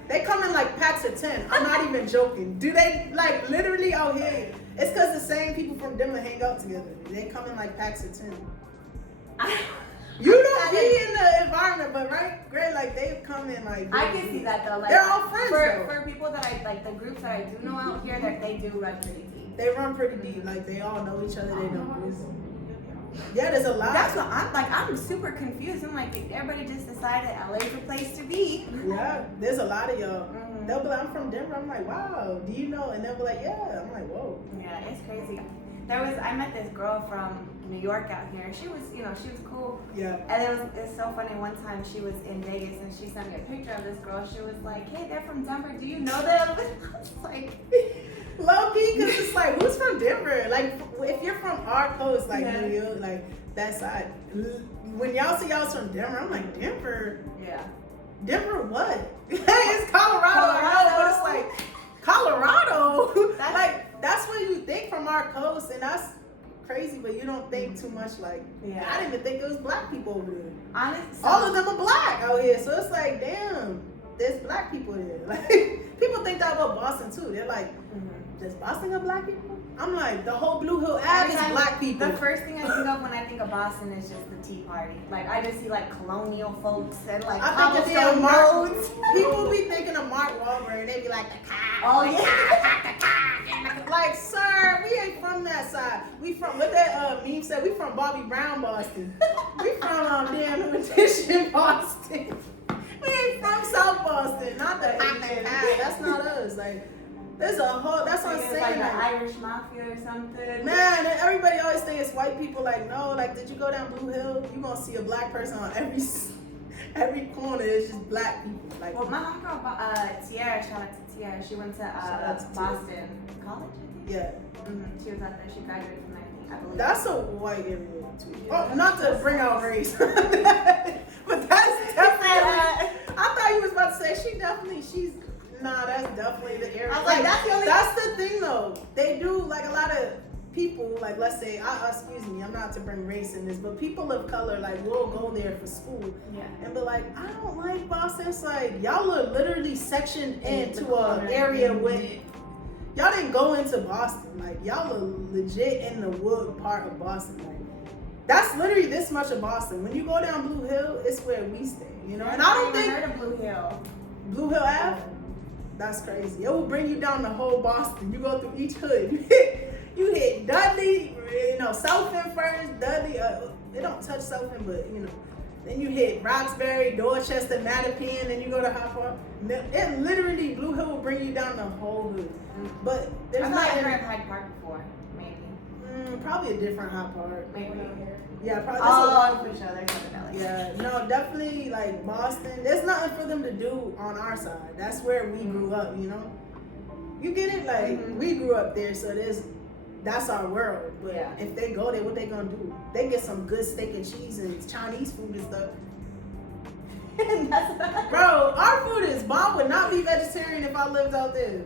They come in like packs of 10. I'm not even joking. Do they, like, literally out here? It's because the same people from Denver hang out together. They come in like packs of 10. You don't be in the environment, but right, great, like they come in like. I can see that though. Like They're all friends though. for people that I like, the groups that I do know out here, that they do run pretty deep. They run pretty deep. Like they all know each other. They know. Yeah, there's a lot. That's what I'm like. I'm super confused. I'm like, everybody just decided LA's the place to be. Yeah, there's a lot of y'all. They'll be like, I'm from Denver. I'm like, wow. Do you know? And they'll be like, yeah. I'm like, whoa. Yeah, it's crazy. I met this girl from New York out here. She was, she was cool. Yeah. And it's so funny. One time she was in Vegas and she sent me a picture of this girl. She was like, hey, they're from Denver. Do you know them? I was like, low key, because it's like, who's from Denver? Like, if you're from our coast, like Yeah. New York, like that side. When y'all see y'all's from Denver, I'm like, Denver? yeah. Denver what? It's Colorado. I know, but it's like, Colorado? That's- Like, that's what you think from our coast, and that's crazy, but you don't think too much like, Yeah. I didn't even think it was black people over there. Honestly. All of them are black out here, so it's like, damn, there's black people there. Like, people think that about Boston too. They're like, does Boston got black people? I'm like, the whole Blue Hill Ave is black people. The first thing I think of when I think of Boston is just the Tea Party. Like, I just see like colonial folks and like I think of cobblestone Mark. roads. People be thinking of Mark Wahlberg, and they be like, the cock. Oh, the yeah. cock, the cock. Like, sir, we ain't from that side. We from, what that meme said, we from Bobby Brown, Boston. We from damn Imitation, Boston. We ain't from South Boston, not the cock and cock. That's not us. Like, there's a whole, that's what I'm It's saying. like the Like, Irish Mafia or something. man, and everybody always think it's white people. Like, no, like, did you go down Blue Hill? You gonna see a black person on every corner. It's just black people. Like, Well, my homegirl, Tiara, shout out to Tiara. She went to Shout out to Boston College, I think. yeah, She was out there. She graduated from there, I believe. that's a white area too. Yeah. Oh, not to bring out race, but that's definitely. I thought you was about to say nah, that's definitely the area. I was like, that's the only. That's the thing though. They do like a lot of people, like let's say, excuse me, I'm not to bring race in this, but people of color like will go there for school Yeah. and be like, I don't like Boston. It's like y'all are literally sectioned into the an corner. area where y'all didn't go into Boston. Like y'all are legit in the wood part of Boston. Like that's literally this much of Boston. When you go down Blue Hill, it's where we stay. You know, and I don't think heard of Blue Hill. Blue Hill Ave. That's crazy. It will bring you down the whole Boston. You go through each hood. You hit Dudley, South End first. Dudley, it don't touch South End, but then you hit Roxbury, Dorchester, Mattapan, then you go to High Park. It literally, Blue Hill will bring you down the whole hood. But there's I've not not heard of Hyde Park before. Maybe. probably a different High Park. Maybe. Yeah, probably. Oh, for sure. There's something else. Yeah, no, definitely like Boston. There's nothing for them to do on our side. That's where we grew up, You get it? Like we grew up there, so that's our world. But Yeah. if they go there, what they gonna do? They get some good steak and cheese and Chinese food and stuff. That's Bro, our food is bomb. Would not be vegetarian if I lived out there.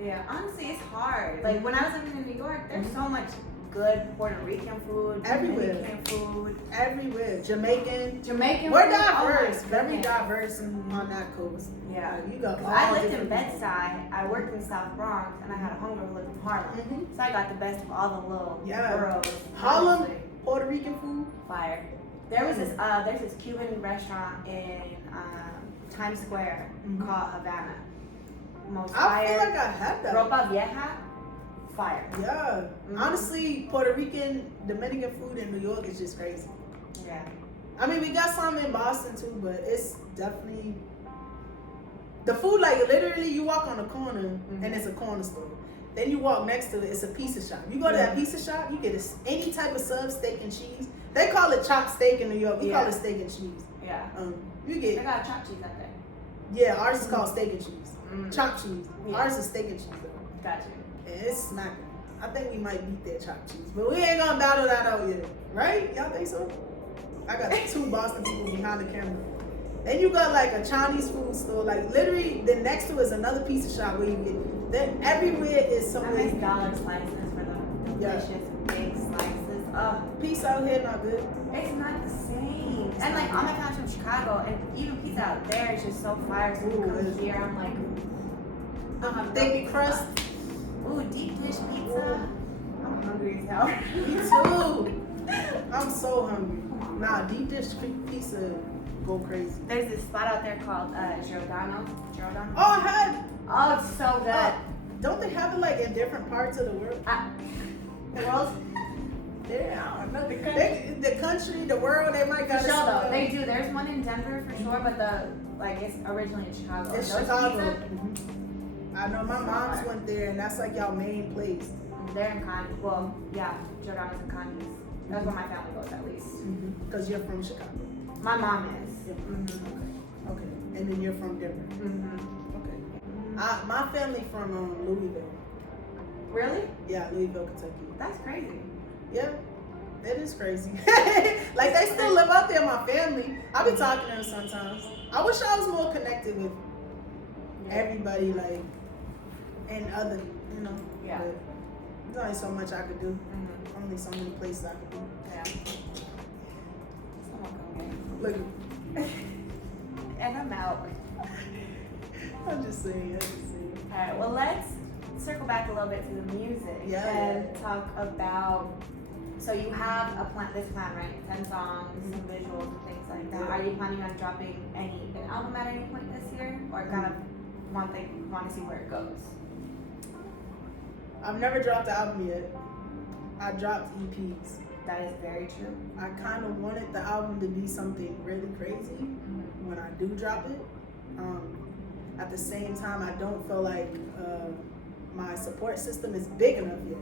Yeah, honestly, it's hard. Like when I was living in New York, there's so much good Puerto Rican food, Everywhere. Dominican food, everywhere. Jamaican. Jamaican We're food. diverse, Oh my very goodness. diverse on that coast. Yeah. You got 'Cause all I lived in different people. Bed-Stuy, I worked in South Bronx, and I had a homegirl who lived in Harlem. Mhm. So I got the best of all the little Yeah. boroughs. Harlem, honestly. Puerto Rican food. Fire. There was this there's this Cuban restaurant in Times Square called Havana. Most I fire. feel like I had that. Ropa Vieja, fire. Yeah. Honestly, Puerto Rican, Dominican food in New York is just crazy. Yeah. I mean, we got some in Boston too, but it's definitely the food. Like literally, you walk on a corner and it's a corner store. Then you walk next to it, it's a pizza shop. You go to that pizza shop, you get any type of sub, steak and cheese. They call it chopped steak in New York. We call it steak and cheese. Yeah. You They get got chopped cheese out there. yeah. Ours is called steak and cheese. Chopped cheese. Yeah. Ours is steak and cheese though. Gotcha. And it's smacking. I think we might beat that chopped cheese, but we ain't gonna battle that out yet, right? Y'all think so? I got two Boston people behind the camera. Then you got like a Chinese food store, like literally. Then next to is another pizza shop where you get. Then everywhere is I somewhere. miss dollar slices for the delicious big slices. Pizza out here not good. It's not the same. And like all my fans from Chicago, and even pizza out there is just so fire. So you come here, I'm like, Thick crust. Ooh, deep dish pizza. I'm hungry as hell. Me too. I'm so hungry. Nah, deep dish pizza go crazy. There's this spot out there called Giordano. Oh, I had. Oh, it's so good. Don't they have it like in different parts of the world? The world's Yeah, I don't know. The country, the world, they might got for sure though. They do. There's one in Denver for sure, but it's originally in Chicago. It's Those Chicago. pizza, I know my mom's went there, and that's like y'all main place. they're in Connie. Well, yeah, Giordano's in Connie's. That's where my family goes at least. Because you're from Chicago. My mom is. Okay. And then you're from Denver. Okay. My family from Louisville. Really? Yeah, Louisville, Kentucky. That's crazy. Yeah, it is crazy. Like they still live out there, my family. I be talking to them sometimes. I wish I was more connected with everybody, like, and other, you know. Yeah. But there's only so much I could do. Only so many places I could do. Yeah. Someone come here. Look, And I'm out. I'm just saying. Alright, well let's circle back a little bit to the music and talk about, so you have this plan, right? 10 songs, some visuals and things like that. Are you planning on dropping an album at any point this year? Or kind of want to see where it goes? I've never dropped the album yet. I dropped EPs. That is very true. I kind of wanted the album to be something really crazy when I do drop it. At the same time, I don't feel like my support system is big enough yet.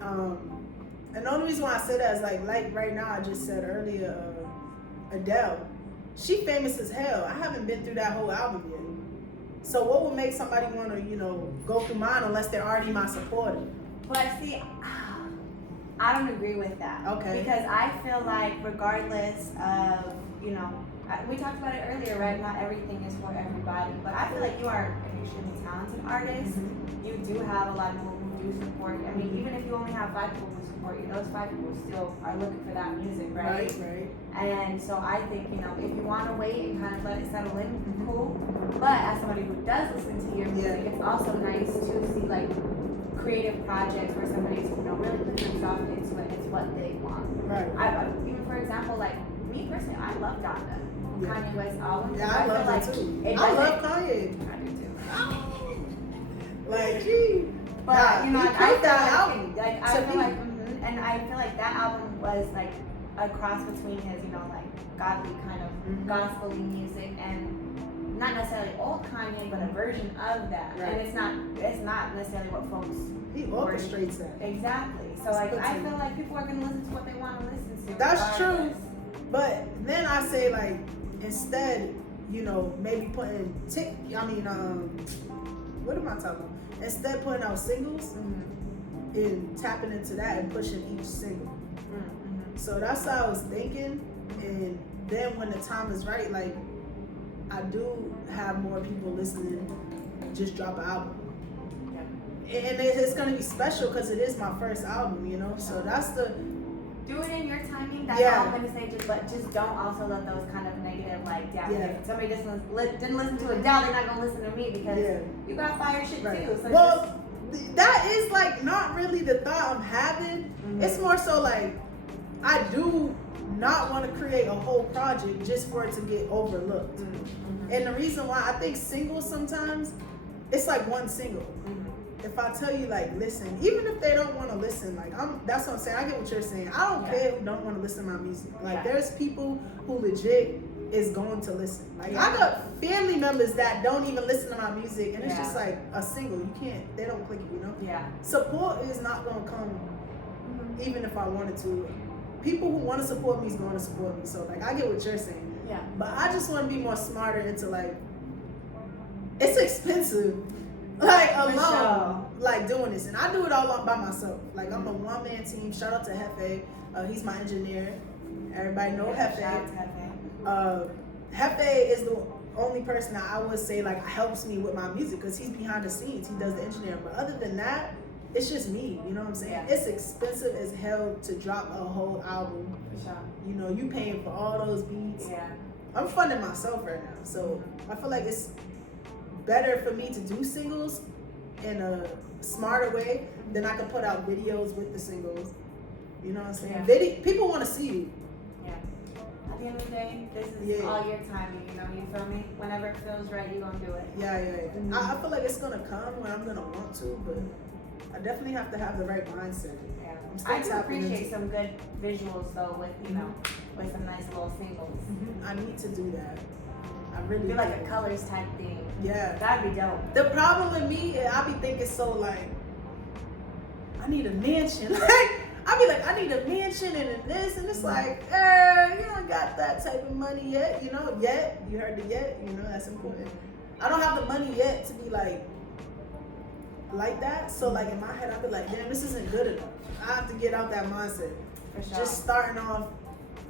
And the only reason why I say that is like right now, I just said earlier, Adele, she famous as hell. I haven't been through that whole album yet. So what would make somebody want to, go through mine unless they're already my supporter? But see, I don't agree with that. Okay. Because I feel like regardless of, we talked about it earlier, right? Not everything is for everybody. But I feel like you are an extremely talented artist. You do have a lot of people who do support you. I mean, even if you only have 5 people who support you, those 5 people still are looking for that music, right? Right. And so I think, if you want to wait and kind of let it settle in, cool. But as somebody who does listen to your music, it's also nice to see like creative projects where somebody's, really put themselves into it. It's what they want. Right. Even for example, like me personally, I love Donda. Kanye West album. Yeah, I love feel that too. It I love doesn't- Kanye. I do too. Like, gee. But Nah, you know, he I killed feel that like, album. I To feel me. like, and I feel like that album was like a cross between his, like godly kind of gospel-y music and not necessarily old Kanye, but a version of that. Right. And it's not necessarily what folks. He orchestrates that. Exactly. So It's like good I to feel me. like people are gonna listen to what they want to listen to. That's true. regardless. But then I say like instead, maybe putting what am I talking about? Instead putting out singles and tapping into that and pushing each single. So that's how I was thinking. And then when the time is right, like I do have more people listening, just drop an album. and it's gonna be special because it is my first album, you know. So that's the. Do it in your timing. That's Yeah. all I'm gonna say. Just don't also let those kind of negative down. Yeah. If somebody just didn't listen to Adele, they're not gonna listen to me because you got fire shit too. So well, that is like not really the thought I'm having. It's more so like I do not want to create a whole project just for it to get overlooked. And the reason why I think singles sometimes it's like one single. If I tell you like listen, even if they don't want to listen, like that's what I'm saying. I get what you're saying. I don't care who don't want to listen to my music. Like there's people who legit is going to listen. Like I got family members that don't even listen to my music, and it's just like a single. You can't. They don't click it. You know. Yeah. Support is not gonna come, even if I wanted to. People who want to support me is going to support me. So like I get what you're saying. Yeah. But I just want to be more smarter into like. It's expensive. Like alone, like doing this, and I do it all by myself. Like I'm a one-man team. Shout out to Hefe. He's my engineer. Everybody know Hefe. Shout out to Hefe. Hefe is the only person that I would say like helps me with my music because he's behind the scenes. He does the engineering. But other than that, it's just me. You know what I'm saying? Yeah. It's expensive as hell to drop a whole album. For sure. You know, you paying for all those beats. Yeah. I'm funding myself right now, so I feel like it's better for me to do singles in a smarter way than I can put out videos with the singles. You know what I'm saying? Yeah. People want to see you. Yeah. At the end of the day, this is all your timing, you know, you feel me? Whenever it feels right, you're gonna do it. Yeah. I feel like it's gonna come when I'm gonna want to, but I definitely have to have the right mindset. Yeah. I I do appreciate some good visuals though with, you know, with some nice little singles. I need to do that. I really do like a colors type thing. Yeah. That'd be dope. The problem with me, I be thinking so like, I need a mansion. Like, I be like, I need a mansion and this, and it's like, you don't got that type of money yet, you know, yet. You heard the yet, you know, that's important. I don't have the money yet to be like that. So like in my head, I be like, damn, this isn't good enough. I have to get out that mindset. For sure. Just starting off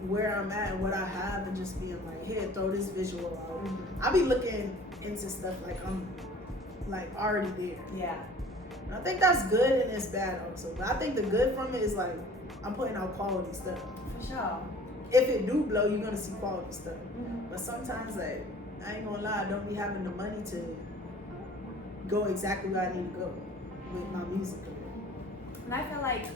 where I'm at and what I have and just being like, here, throw this visual out. I be looking into stuff like I'm like already there. Yeah. And I think that's good and it's bad also. But I think the good from it is like I'm putting out quality stuff. For sure. If it do blow, you're gonna see quality stuff. But sometimes like I ain't gonna lie, I don't be having the money to go exactly where I need to go with my music. And I feel like,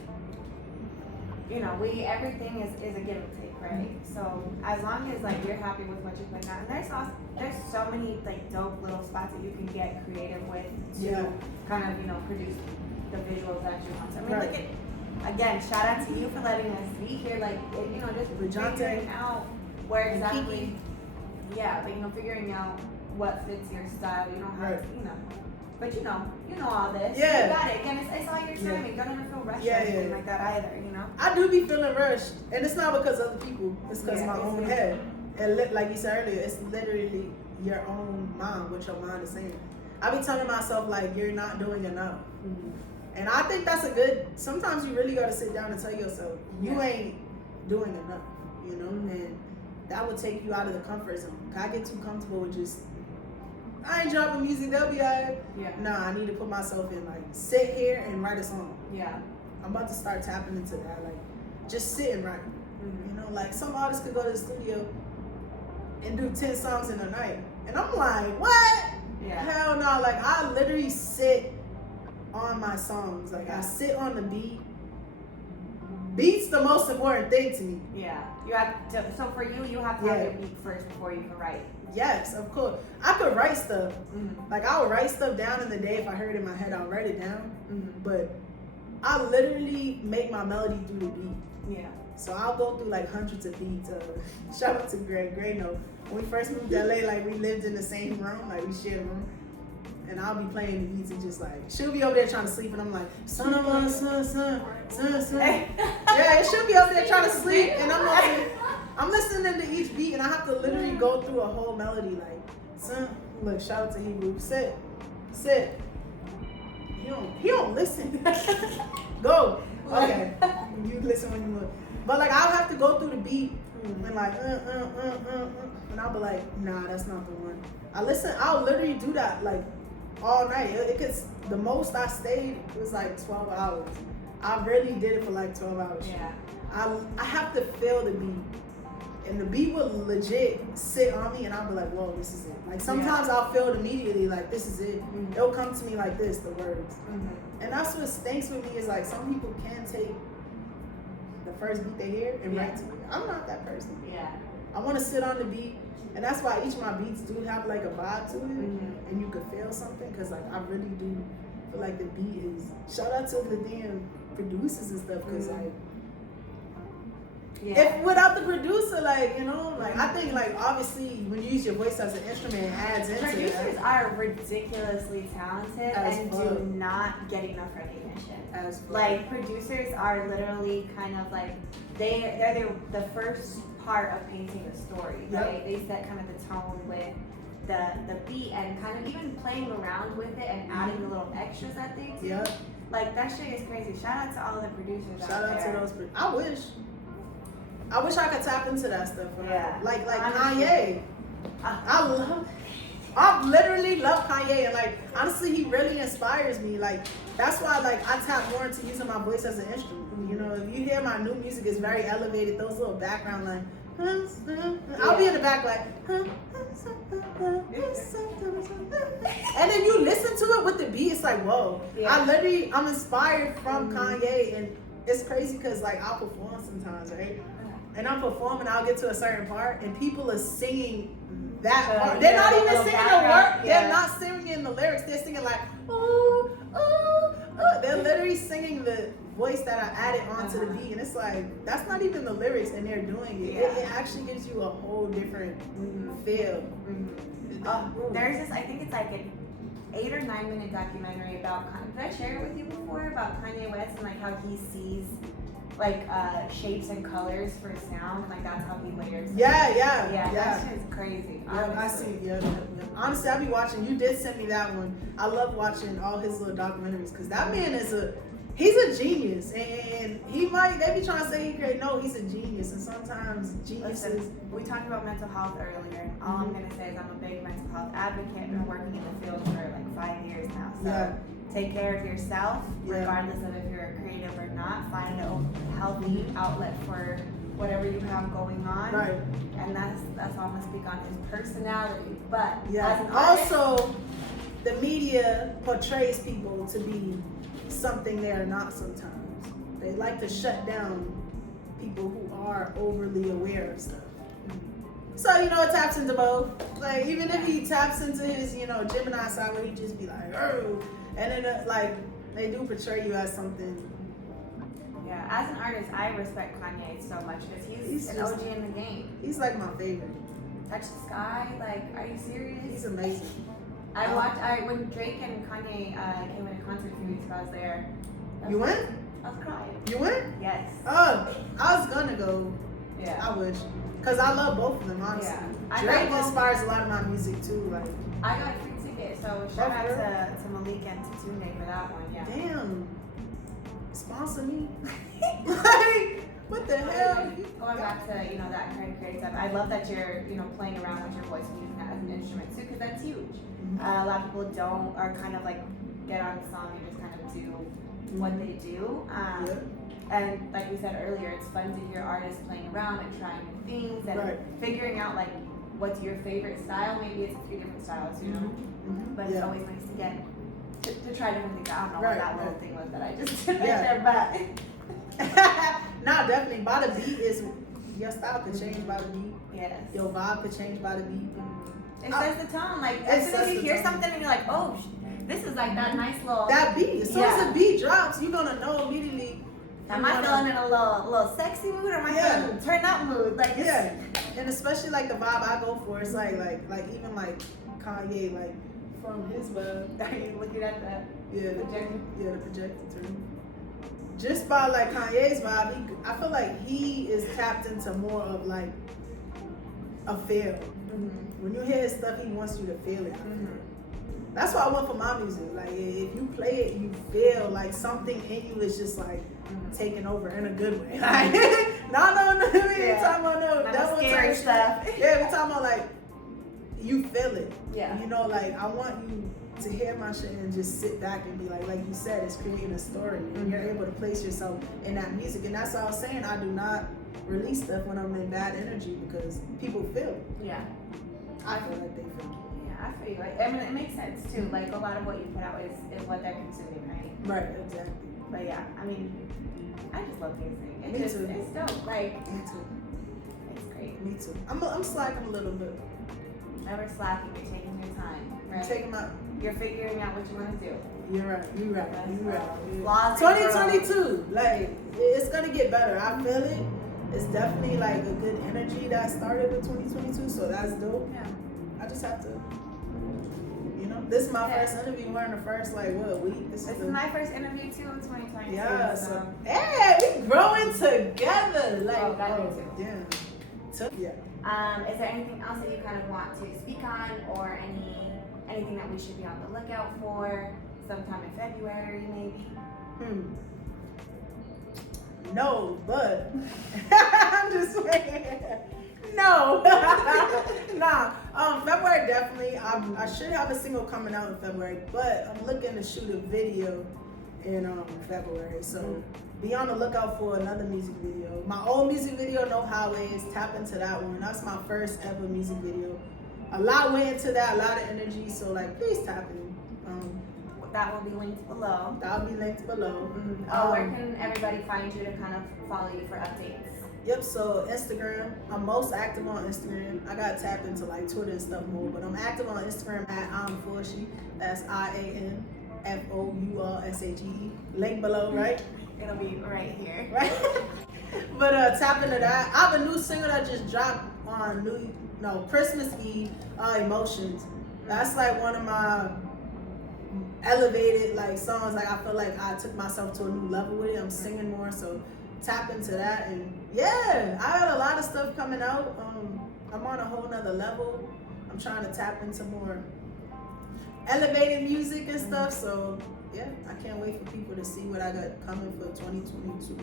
you know, everything is a give and take, right? So as long as like you're happy with what you're putting out, and there's so many like dope little spots that you can get creative with to kind of, you know, produce the visuals that you want. So, I mean, look at, again, shout out to you for letting us be here, like, you know, just figuring out where exactly, like, you know, figuring out what fits your style, you know, how to, you know. But you know all this. Yeah. You got it. Again, it's all your timing. Don't ever feel rushed or anything like that either, you know? I do be feeling rushed. And it's not because of other people. It's because of my own head. And like you said earlier, it's literally your own mind, what your mind is saying. I be telling myself, like, you're not doing enough. And I think that's sometimes you really got to sit down and tell yourself, you ain't doing enough, you know? And that would take you out of the comfort zone. I get too comfortable with just, I ain't dropping music, they'll be alright. Yeah. Nah, I need to put myself in, like, sit here and write a song. Yeah. I'm about to start tapping into that, like, just sit and write. You know, like, some artists could go to the studio and do 10 songs in a night. And I'm like, what? Yeah. Hell no. Like, I literally sit on my songs. Like, I sit on the beat. Beat's the most important thing to me. Yeah. You have to, so for you have to have your beat first before you can write. Yes, of course. I could write stuff. Like, I would write stuff down in the day. If I heard it in my head, I'll write it down. But I literally make my melody through the beat. Yeah. So I'll go through like hundreds of beats. Shout out to Greg. Greg, no. When we first moved to LA, like we lived in the same room, like we shared a room. And I'll be playing the beats and just like, she'll be over there trying to sleep and I'm like, son of a son. Yeah, she'll be over there trying to sleep and I'm like, I'm listening to each beat and I have to literally go through a whole melody like, son, look, shout out to Hebrew. Sit. He don't listen. Go. Okay. You listen when you look. But like I'll have to go through the beat and like and I'll be like, nah, that's not the one. I'll literally do that like all night. It could, the most I stayed was like 12 hours. I really did it for like 12 hours. Yeah. I have to feel the beat. And the beat will legit sit on me and I'll be like, whoa, this is it. Like sometimes I'll feel it immediately, like this is it. Mm-hmm. It'll come to me like this, the words. Mm-hmm. And that's what stinks with me is like some people can take the first beat they hear and write to me. I'm not that person. Yeah. I want to sit on the beat, and that's why each of my beats do have like a vibe to it, and you could feel something, because like I really do feel like the beat is, shout out to the damn producers and stuff, because like if without the producer, like, you know, like I think like obviously when you use your voice as an instrument, it adds into it. Producers are ridiculously talented and fuck. do not get enough recognition. As fuck. Like producers are literally kind of like they're the first part of painting the story. Yep. Right? They set kind of the tone with the beat and kind of even playing around with it and adding the little extras that they do. Yep. Like that shit is crazy. Shout out to all the producers Shout out there. to those. I wish I could tap into that stuff. Yeah. Like Honestly. Kanye. I literally love Kanye, and like honestly, he really inspires me. Like that's why like I tap more into using my voice as an instrument. You know, if you hear my new music, it's very elevated. Those little background like, I'll be in the back like, and then you listen to it with the beat. It's like whoa. Yeah. I'm inspired from Kanye, and it's crazy because like I'll perform sometimes, right? And I'm performing, I'll get to a certain part, and people are singing that part. They're not even singing the word. They're not singing the lyrics. They're singing like, ooh, ooh, ooh. They're literally singing the voice that I added onto the beat, and it's like that's not even the lyrics, and they're doing it. It actually gives you a whole different feel. There's this, I think it's like an 8 or 9 minute documentary about, did I share it with you before, about Kanye West and like how he sees like shapes and colors for sound, like that's how he layers. Yeah. That shit is crazy. I see. Yeah. Honestly, I be watching. You did send me that one. I love watching all his little documentaries because that man he's a genius, and they be trying to say he great. No, he's a genius, and sometimes geniuses. Listen, we talked about mental health earlier, and all I'm gonna say is I'm a big mental health advocate. I've been working in the field for like 5 years now. So take care of yourself, regardless of if you're a creative or not. Find a healthy outlet for whatever you have going on. Right. And that's all I'm gonna speak on his personality. But yeah. as an artist, Also, the media portrays people to be something they're not sometimes. They like to shut down people who are overly aware of stuff. So, you know, it taps into both. Like, even if he taps into his, you know, Gemini side where he just be like, oh, and then, like, they do portray you as something. yeah, as an artist, I respect Kanye so much because he's an OG in the game. He's like my favorite. Touch the Sky, like, are you serious? He's amazing. When Drake and Kanye came in a concert a few weeks ago, I was there. You went? I was crying. You went? Yes. Oh, I was gonna go. Yeah. I would. Because I love both of them, honestly. Yeah. Drake inspires a lot of my music, too. Like, I got a free ticket, so shout out to Malik and to Tunde for that one, yeah. damn. Sponsor me. Like, what the hell? Going back to, you know, that kind of creative stuff, I love that you're, you know, playing around with your voice and using that as an instrument too, because that's huge. A lot of people don't, or kind of like get on the song and just kind of do what they do. And like we said earlier, it's fun to hear artists playing around and trying new things and figuring out like what's your favorite style. Maybe it's a few different styles, you know. But it's always nice to get to try different things. I don't know what that little thing was that I just did there, but no, definitely. By the beat is your style could change by the beat. yes, Your vibe could change by the beat. it sets the tone. Like as soon as you hear something and you're like, oh, this is like that nice little that beat. As soon as the beat drops, you're gonna know immediately. Am I feeling in a little sexy mood, or am I feeling turn up mood? Like and especially like the vibe I go for, it's like even like Kanye, like from his vibe. Are you looking at that? The projector too. Just by like Kanye's vibe, I feel like he is tapped into more of like a feel. When you hear his stuff, he wants you to feel it. That's what I want for my music. Like if you play it, you feel like something in you is just like taking over in a good way. Like we ain't talking about no scary stuff. Yeah, we're talking about like you feel it. Yeah. You know, like I want you to hear my shit and just sit back and be like you said, it's creating a story, and you're able to place yourself in that music. And that's what I was saying. I do not release stuff when I'm in bad energy because people feel it. Yeah. I feel like they feel it. Yeah, I feel you. Like, I mean, it makes sense too. Like a lot of what you put out is what they're consuming, right? Right, exactly. But yeah, I mean, I just love music. Me too. It's dope. Like, Me too. it's great. Me too. I'm slacking a little bit. Never slacking. You're taking your time, right? I'm taking my. You're figuring out what you want to do. You're right. You're right. You're right. Flaws 2022, like it's gonna get better. I feel it. It's definitely like a good energy that started with 2022, so that's dope. Yeah. I just have to, this is my first interview. We're in the first week. This is my first interview too in 2022. Yeah. So hey, we growing together. Like yeah. Is there anything else that you kind of want to speak on, or anything that we should be on the lookout for sometime in February, maybe? No, but I'm just saying. No. Nah. February definitely. I should have a single coming out in February, but I'm looking to shoot a video in February. So be on the lookout for another music video. My old music video, No Highways, tap into that one. That's my first ever music video. A lot went into that, a lot of energy. So please tap in. That will be linked below. That'll be linked below. Where can everybody find you to kind of follow you for updates? Yep, so Instagram. I'm most active on Instagram. I got tapped into Twitter and stuff more, but I'm active on Instagram at Fourshee. That's IANFOURSHE. Link below, right? It'll be right here. Right? But tap into that. I have a new single that just dropped on Christmas Eve, Emotions. That's one of my elevated songs. I feel like I took myself to a new level with it. I'm singing more, so tap into that. And yeah, I got a lot of stuff coming out. I'm on a whole nother level. I'm trying to tap into more elevated music and stuff. So yeah, I can't wait for people to see what I got coming for 2022.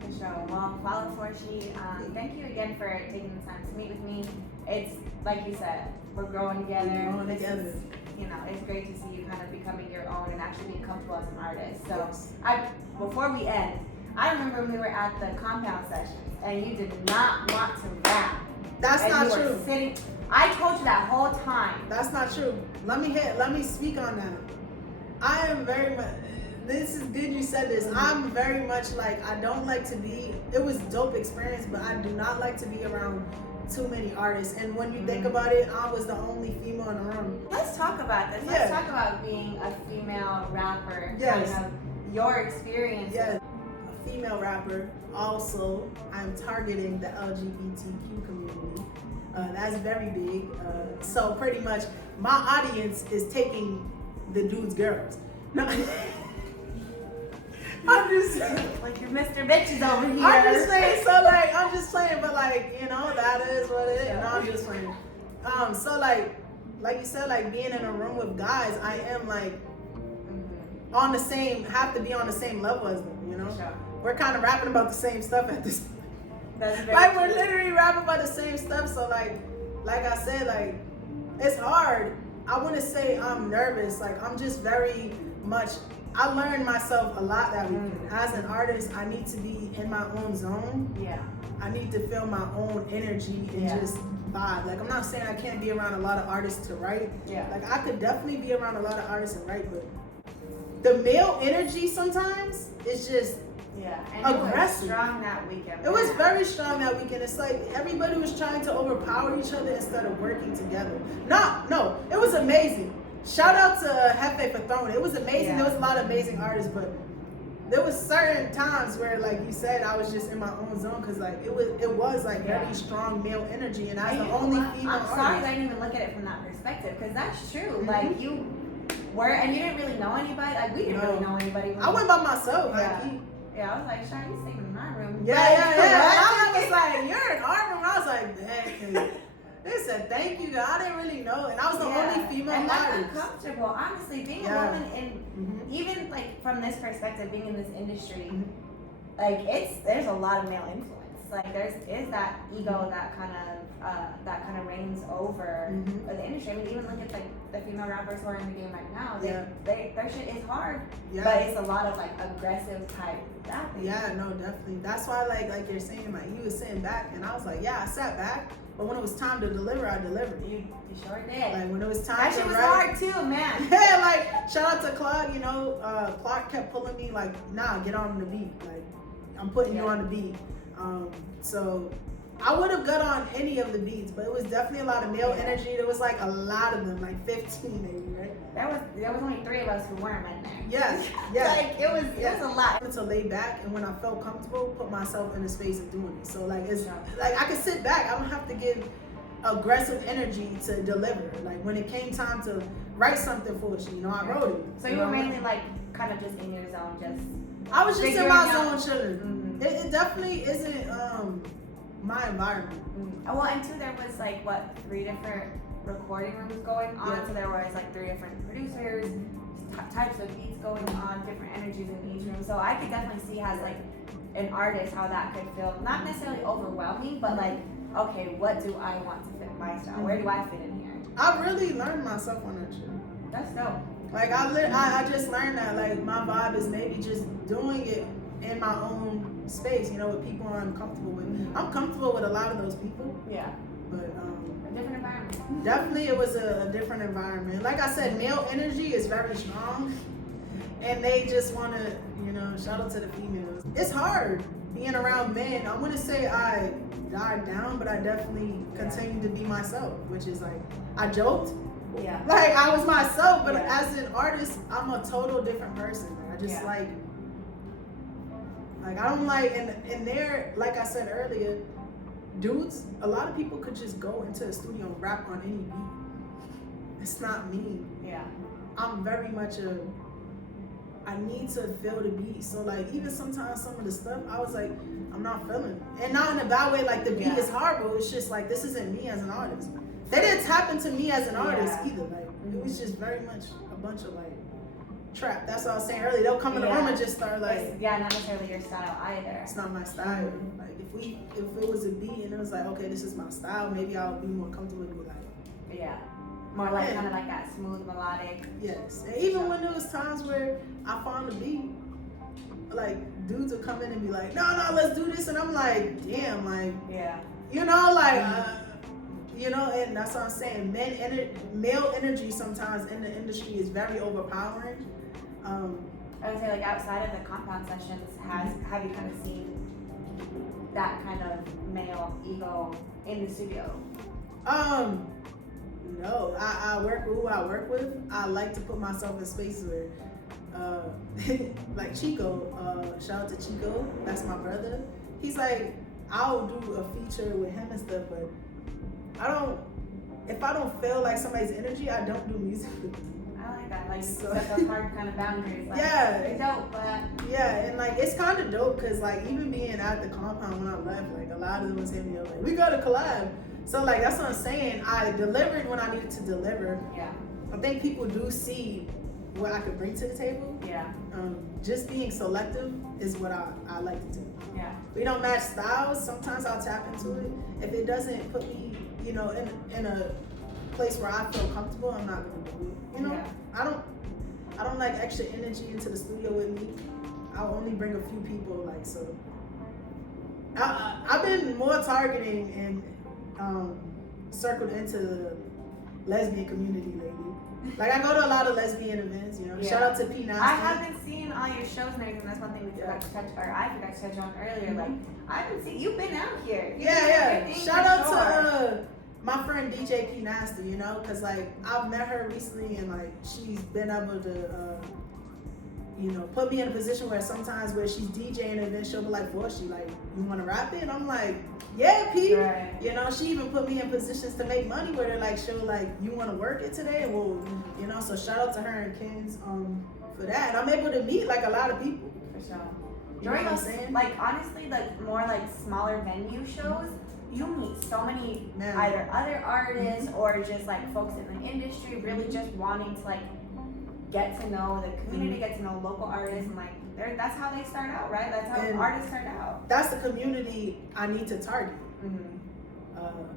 For sure. Well, follow Fourshee. Thank you again for taking the time to meet with me. It's like you said, we're growing together. We're growing together. It's great to see you kind of becoming your own and actually being comfortable as an artist. So before we end, I remember when we were at the compound sessions and you did not want to rap. That's not true. I told you that whole time. That's not true. Let me speak on that. I am very much, this is good you said this. I'm very much I don't like to be, it was dope experience, but I do not like to be around too many artists. And when you think about it, I was the only female in the room. Let's talk about this. Let's talk about being a female rapper. Yes. Kind of your experience. Yes. A female rapper. Also, I'm targeting the LGBTQ community. That's very big. So pretty much my audience is taking the dudes' girls. No. I'm just you're Mr. Bitches over here. I'm just saying, I'm just playing, but that is what it is. No, I'm just playing. So like you said, being in a room with guys, I am on the same, have to be on the same level as them, Sure. We're kind of rapping about the same stuff at this point. That's very we're literally rapping about the same stuff. So like I said, it's hard. I wouldn't say I'm nervous. I'm just very much, I learned myself a lot that weekend. As an artist, I need to be in my own zone. Yeah. I need to feel my own energy and just vibe. I'm not saying I can't be around a lot of artists to write. Yeah. I could definitely be around a lot of artists and write, but the male energy sometimes is just and aggressive. It was strong that weekend. It was very strong that weekend. It's everybody was trying to overpower each other instead of working together. No, it was amazing. Shout out to Hefe for throwing it. It was amazing. Yeah. There was a lot of amazing artists, but there was certain times where, you said, I was just in my own zone because it was very strong male energy, and I was the only female I'm sorry artist. I didn't even look at it from that perspective because that's true. You were, and you didn't really know anybody. We didn't really know anybody. I went by myself. Yeah, I was like, Sean, you staying in my room. Yeah. I was like, you're in our room. I was like, dang. They said thank you. I didn't really know, and I was the only female and that's artist. uncomfortable. Honestly, being a woman in even from this perspective, being in this industry, there's a lot of male influence. like is that ego that kind of reigns over the industry. I mean, even look at like the female rappers who are in the game right now. Their shit is hard, but it's a lot of like aggressive type rapping. Yeah, no, definitely. That's why like you're saying, like you was sitting back, and I was like, yeah, I sat back, but when it was time to deliver, I delivered. You sure did. Like when it was time that to shit was write, hard too, man. Yeah, like shout out to Clark. You know, Clark kept pulling me like, nah, get on the beat. Like I'm putting you on the beat. So I would have got on any of the beats, but it was definitely a lot of male energy. There was like a lot of them, like 15 maybe, right? There was only 3 of us who weren't in there. Yes, yeah. Like it was a lot. I wanted to lay back, and when I felt comfortable, put myself in the space of doing it. So like it's like I could sit back. I don't have to give aggressive energy to deliver. Like when it came time to write something for you, I wrote it. So you were mainly like kind of just in your zone, just. I was just in my zone chilling. Mm-hmm. It definitely isn't my environment. Well, and two, there was like 3 different recording rooms going on. So there was like 3 different producers, types of beats going on, different energies in each room. So I could definitely see as like an artist how that could feel not necessarily overwhelming, but like, okay, what do I want to fit my style? Where do I fit in here? I really learned myself on that shit. That's dope. Like I just learned that like my vibe is maybe just doing it in my own space, with people I'm comfortable with. I'm comfortable with a lot of those people. Yeah. But a different environment. Definitely it was a different environment. Like I said, male energy is very strong, and they just want to, shout out to the females. It's hard being around men. I wouldn't say I died down, but I definitely continued to be myself, which is like, I joked. Yeah. Like I was myself, but as an artist, I'm a total different person. I just like I don't like, and there, like I said earlier, dudes, a lot of people could just go into a studio and rap on any beat. It's not me. Yeah. I'm very much I need to feel the beat. So like even sometimes some of the stuff I was like, I'm not feeling it. And not in a bad way, like the beat is horrible. It's just like, this isn't me as an artist. They didn't tap into me as an artist either. Like it was just very much a bunch of like trap. That's what I was saying earlier. They'll come in the room and just start like, not necessarily your style either. It's not my style. Like if it was a beat and it was like, okay, this is my style, maybe I'll be more comfortable with like, more like kind of like that smooth melodic. Yes. And even when there was times where I found a beat, like dudes would come in and be like, no, let's do this, and I'm like, damn, like, and that's what I'm saying. Male energy sometimes in the industry is very overpowering. I would say like outside of the compound sessions, have you kind of seen that kind of male ego in the studio? No, I work with who I work with. I like to put myself in spaces where, like Chico, shout out to Chico, that's my brother. He's like, I'll do a feature with him and stuff, but if I don't feel like somebody's energy, I don't do music with them. I like that, like set those hard kind of boundaries. Like, it's dope, but and like it's kind of dope because like even being at the compound when I left, like a lot of them was hitting me up like, we got to collab. So like that's what I'm saying. I delivered when I needed to deliver. Yeah. I think people do see what I could bring to the table. Yeah. Just being selective is what I like to do. Yeah. We don't match styles. Sometimes I'll tap into it. If it doesn't put me, in a place where I feel comfortable, I'm not gonna do it. Yeah. I don't like extra energy into the studio with me. I'll only bring a few people, like so. I've been more targeting and circled into the lesbian community lately. Like I go to a lot of lesbian events, Shout out to P Nasty. I haven't seen all your shows and everything. That's one thing we forgot to touch, or I forgot to touch on earlier. Like I haven't seen you've been out here. Shout out to my friend DJ P Nasty, because like I've met her recently and like she's been able to put me in a position where sometimes where she's DJing and then she'll be like, Fourshee, like, you want to rap it? And I'm like, yeah, P. Right. She even put me in positions to make money where they're like, she'll like, you want to work it today? And we'll, so shout out to her and Ken's for that. And I'm able to meet like a lot of people. For sure. You know what I'm saying? Like honestly, like more like smaller venue shows, you meet so many either other artists or just like folks in the industry really just wanting to like get to know the community, get to know local artists, and like that's how they start out, right? That's how And artists start out. That's the community I need to target.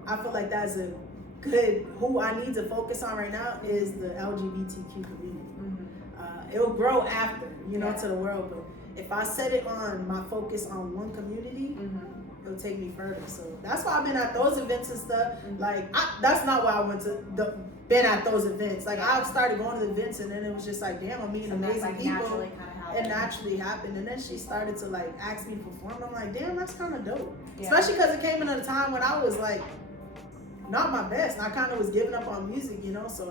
I feel like that's a good, who I need to focus on right now is the LGBTQ community. It'll grow after, you know, to the world, but if I set it on my focus on one community, it'll take me further. So that's why I've been at those events and stuff. Like, that's not why I went to been at those events. Like, I started going to the events, and then it was just like, damn, I'm meeting amazing people. It naturally happened, and then she started to like ask me to perform. I'm like, damn, that's kind of dope. Especially because it came in at a time when I was like not my best. I kind of was giving up on music, you know. So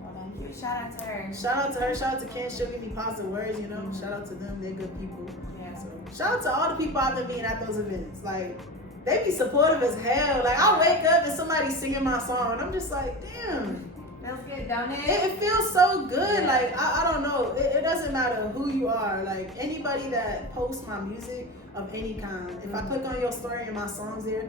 well, thank you. Shout out to her. Shout out to her. Shout out to Ken. She'll give me positive words, you know. Shout out to them. They're good people. Yeah. So shout out to all the people I've been meeting at those events. Like, they be supportive as hell. Like, I wake up and somebody's singing my song, and I'm just like, damn. Feels good, don't it? It feels so good. Like, I don't know. It doesn't matter who you are. Like, anybody that posts my music of any kind, if I click on your story and my song's there,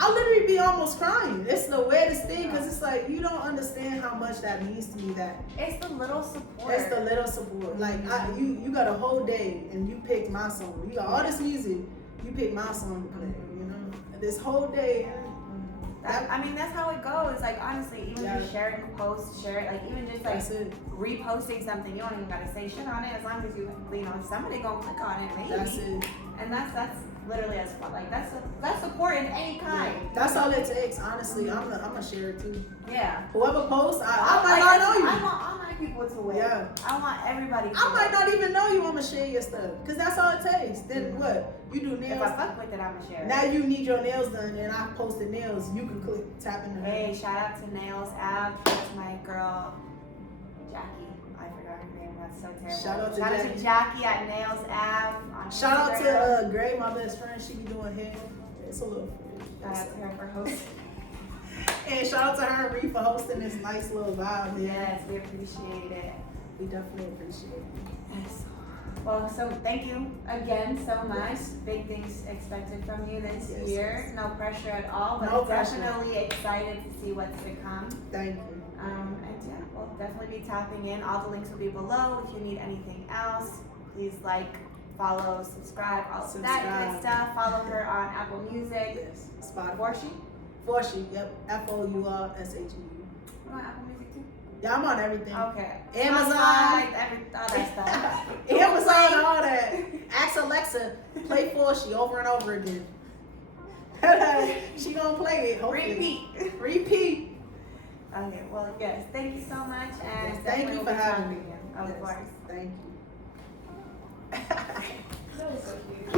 I'll literally be almost crying. It's the weirdest thing, because it's like, you don't understand how much that means to me. That it's the little support. It's the little support. Like, you got a whole day and you picked my song. You got all this music, you picked my song to play, you know? This whole day. I mean, that's how it goes. Like, honestly, even just sharing the post, share it, like, even just like reposting something, you don't even gotta say shit on it, as long as you know, somebody gonna click on it, maybe. That's it. And that's literally as fun. Like, that's support in any kind. Yeah. That's all it takes, honestly. I'm a sharer too. Yeah. Whoever posts, I might not know you. I want all my people to win. Yeah. I want everybody to I might not even know you. I'ma share your stuff, because that's all it takes. Then what? You do nails. If I fuck with it, I'ma share it. Now you need your nails done, and I posted nails. You can tap into her. Hey, shout out to Nails App. That's my girl, Jackie. I forgot her name. That's so terrible. Shout out to Jackie at Nails App. Shout out to Gray, my best friend. She be doing hair. It's a little. Shout out to her for hosting. And shout out to her and Ree for hosting this nice little vibe here. Yes, we appreciate it. We definitely appreciate it. Yes. Well, so thank you again so much. Big things expected from you this year. No pressure at all, but definitely excited to see what's to come. Thank you. And yeah, we'll definitely be tapping in. All the links will be below. If you need anything else, please like, follow, subscribe, all of that good stuff. Follow her on Apple Music. Yes. Spotify. Fourshee? Fourshee, yep. FOURSHEU. You on Apple Music too? Yeah, I'm on everything. Okay. Amazon. All that stuff. Amazon, all that. Ask Alexa, play Fourshee over and over again. She gonna play it. Hopefully. Repeat. Okay, well, yes. Thank you so much. And Yes, thank you for having me. Of course. Thank you. That was so cute.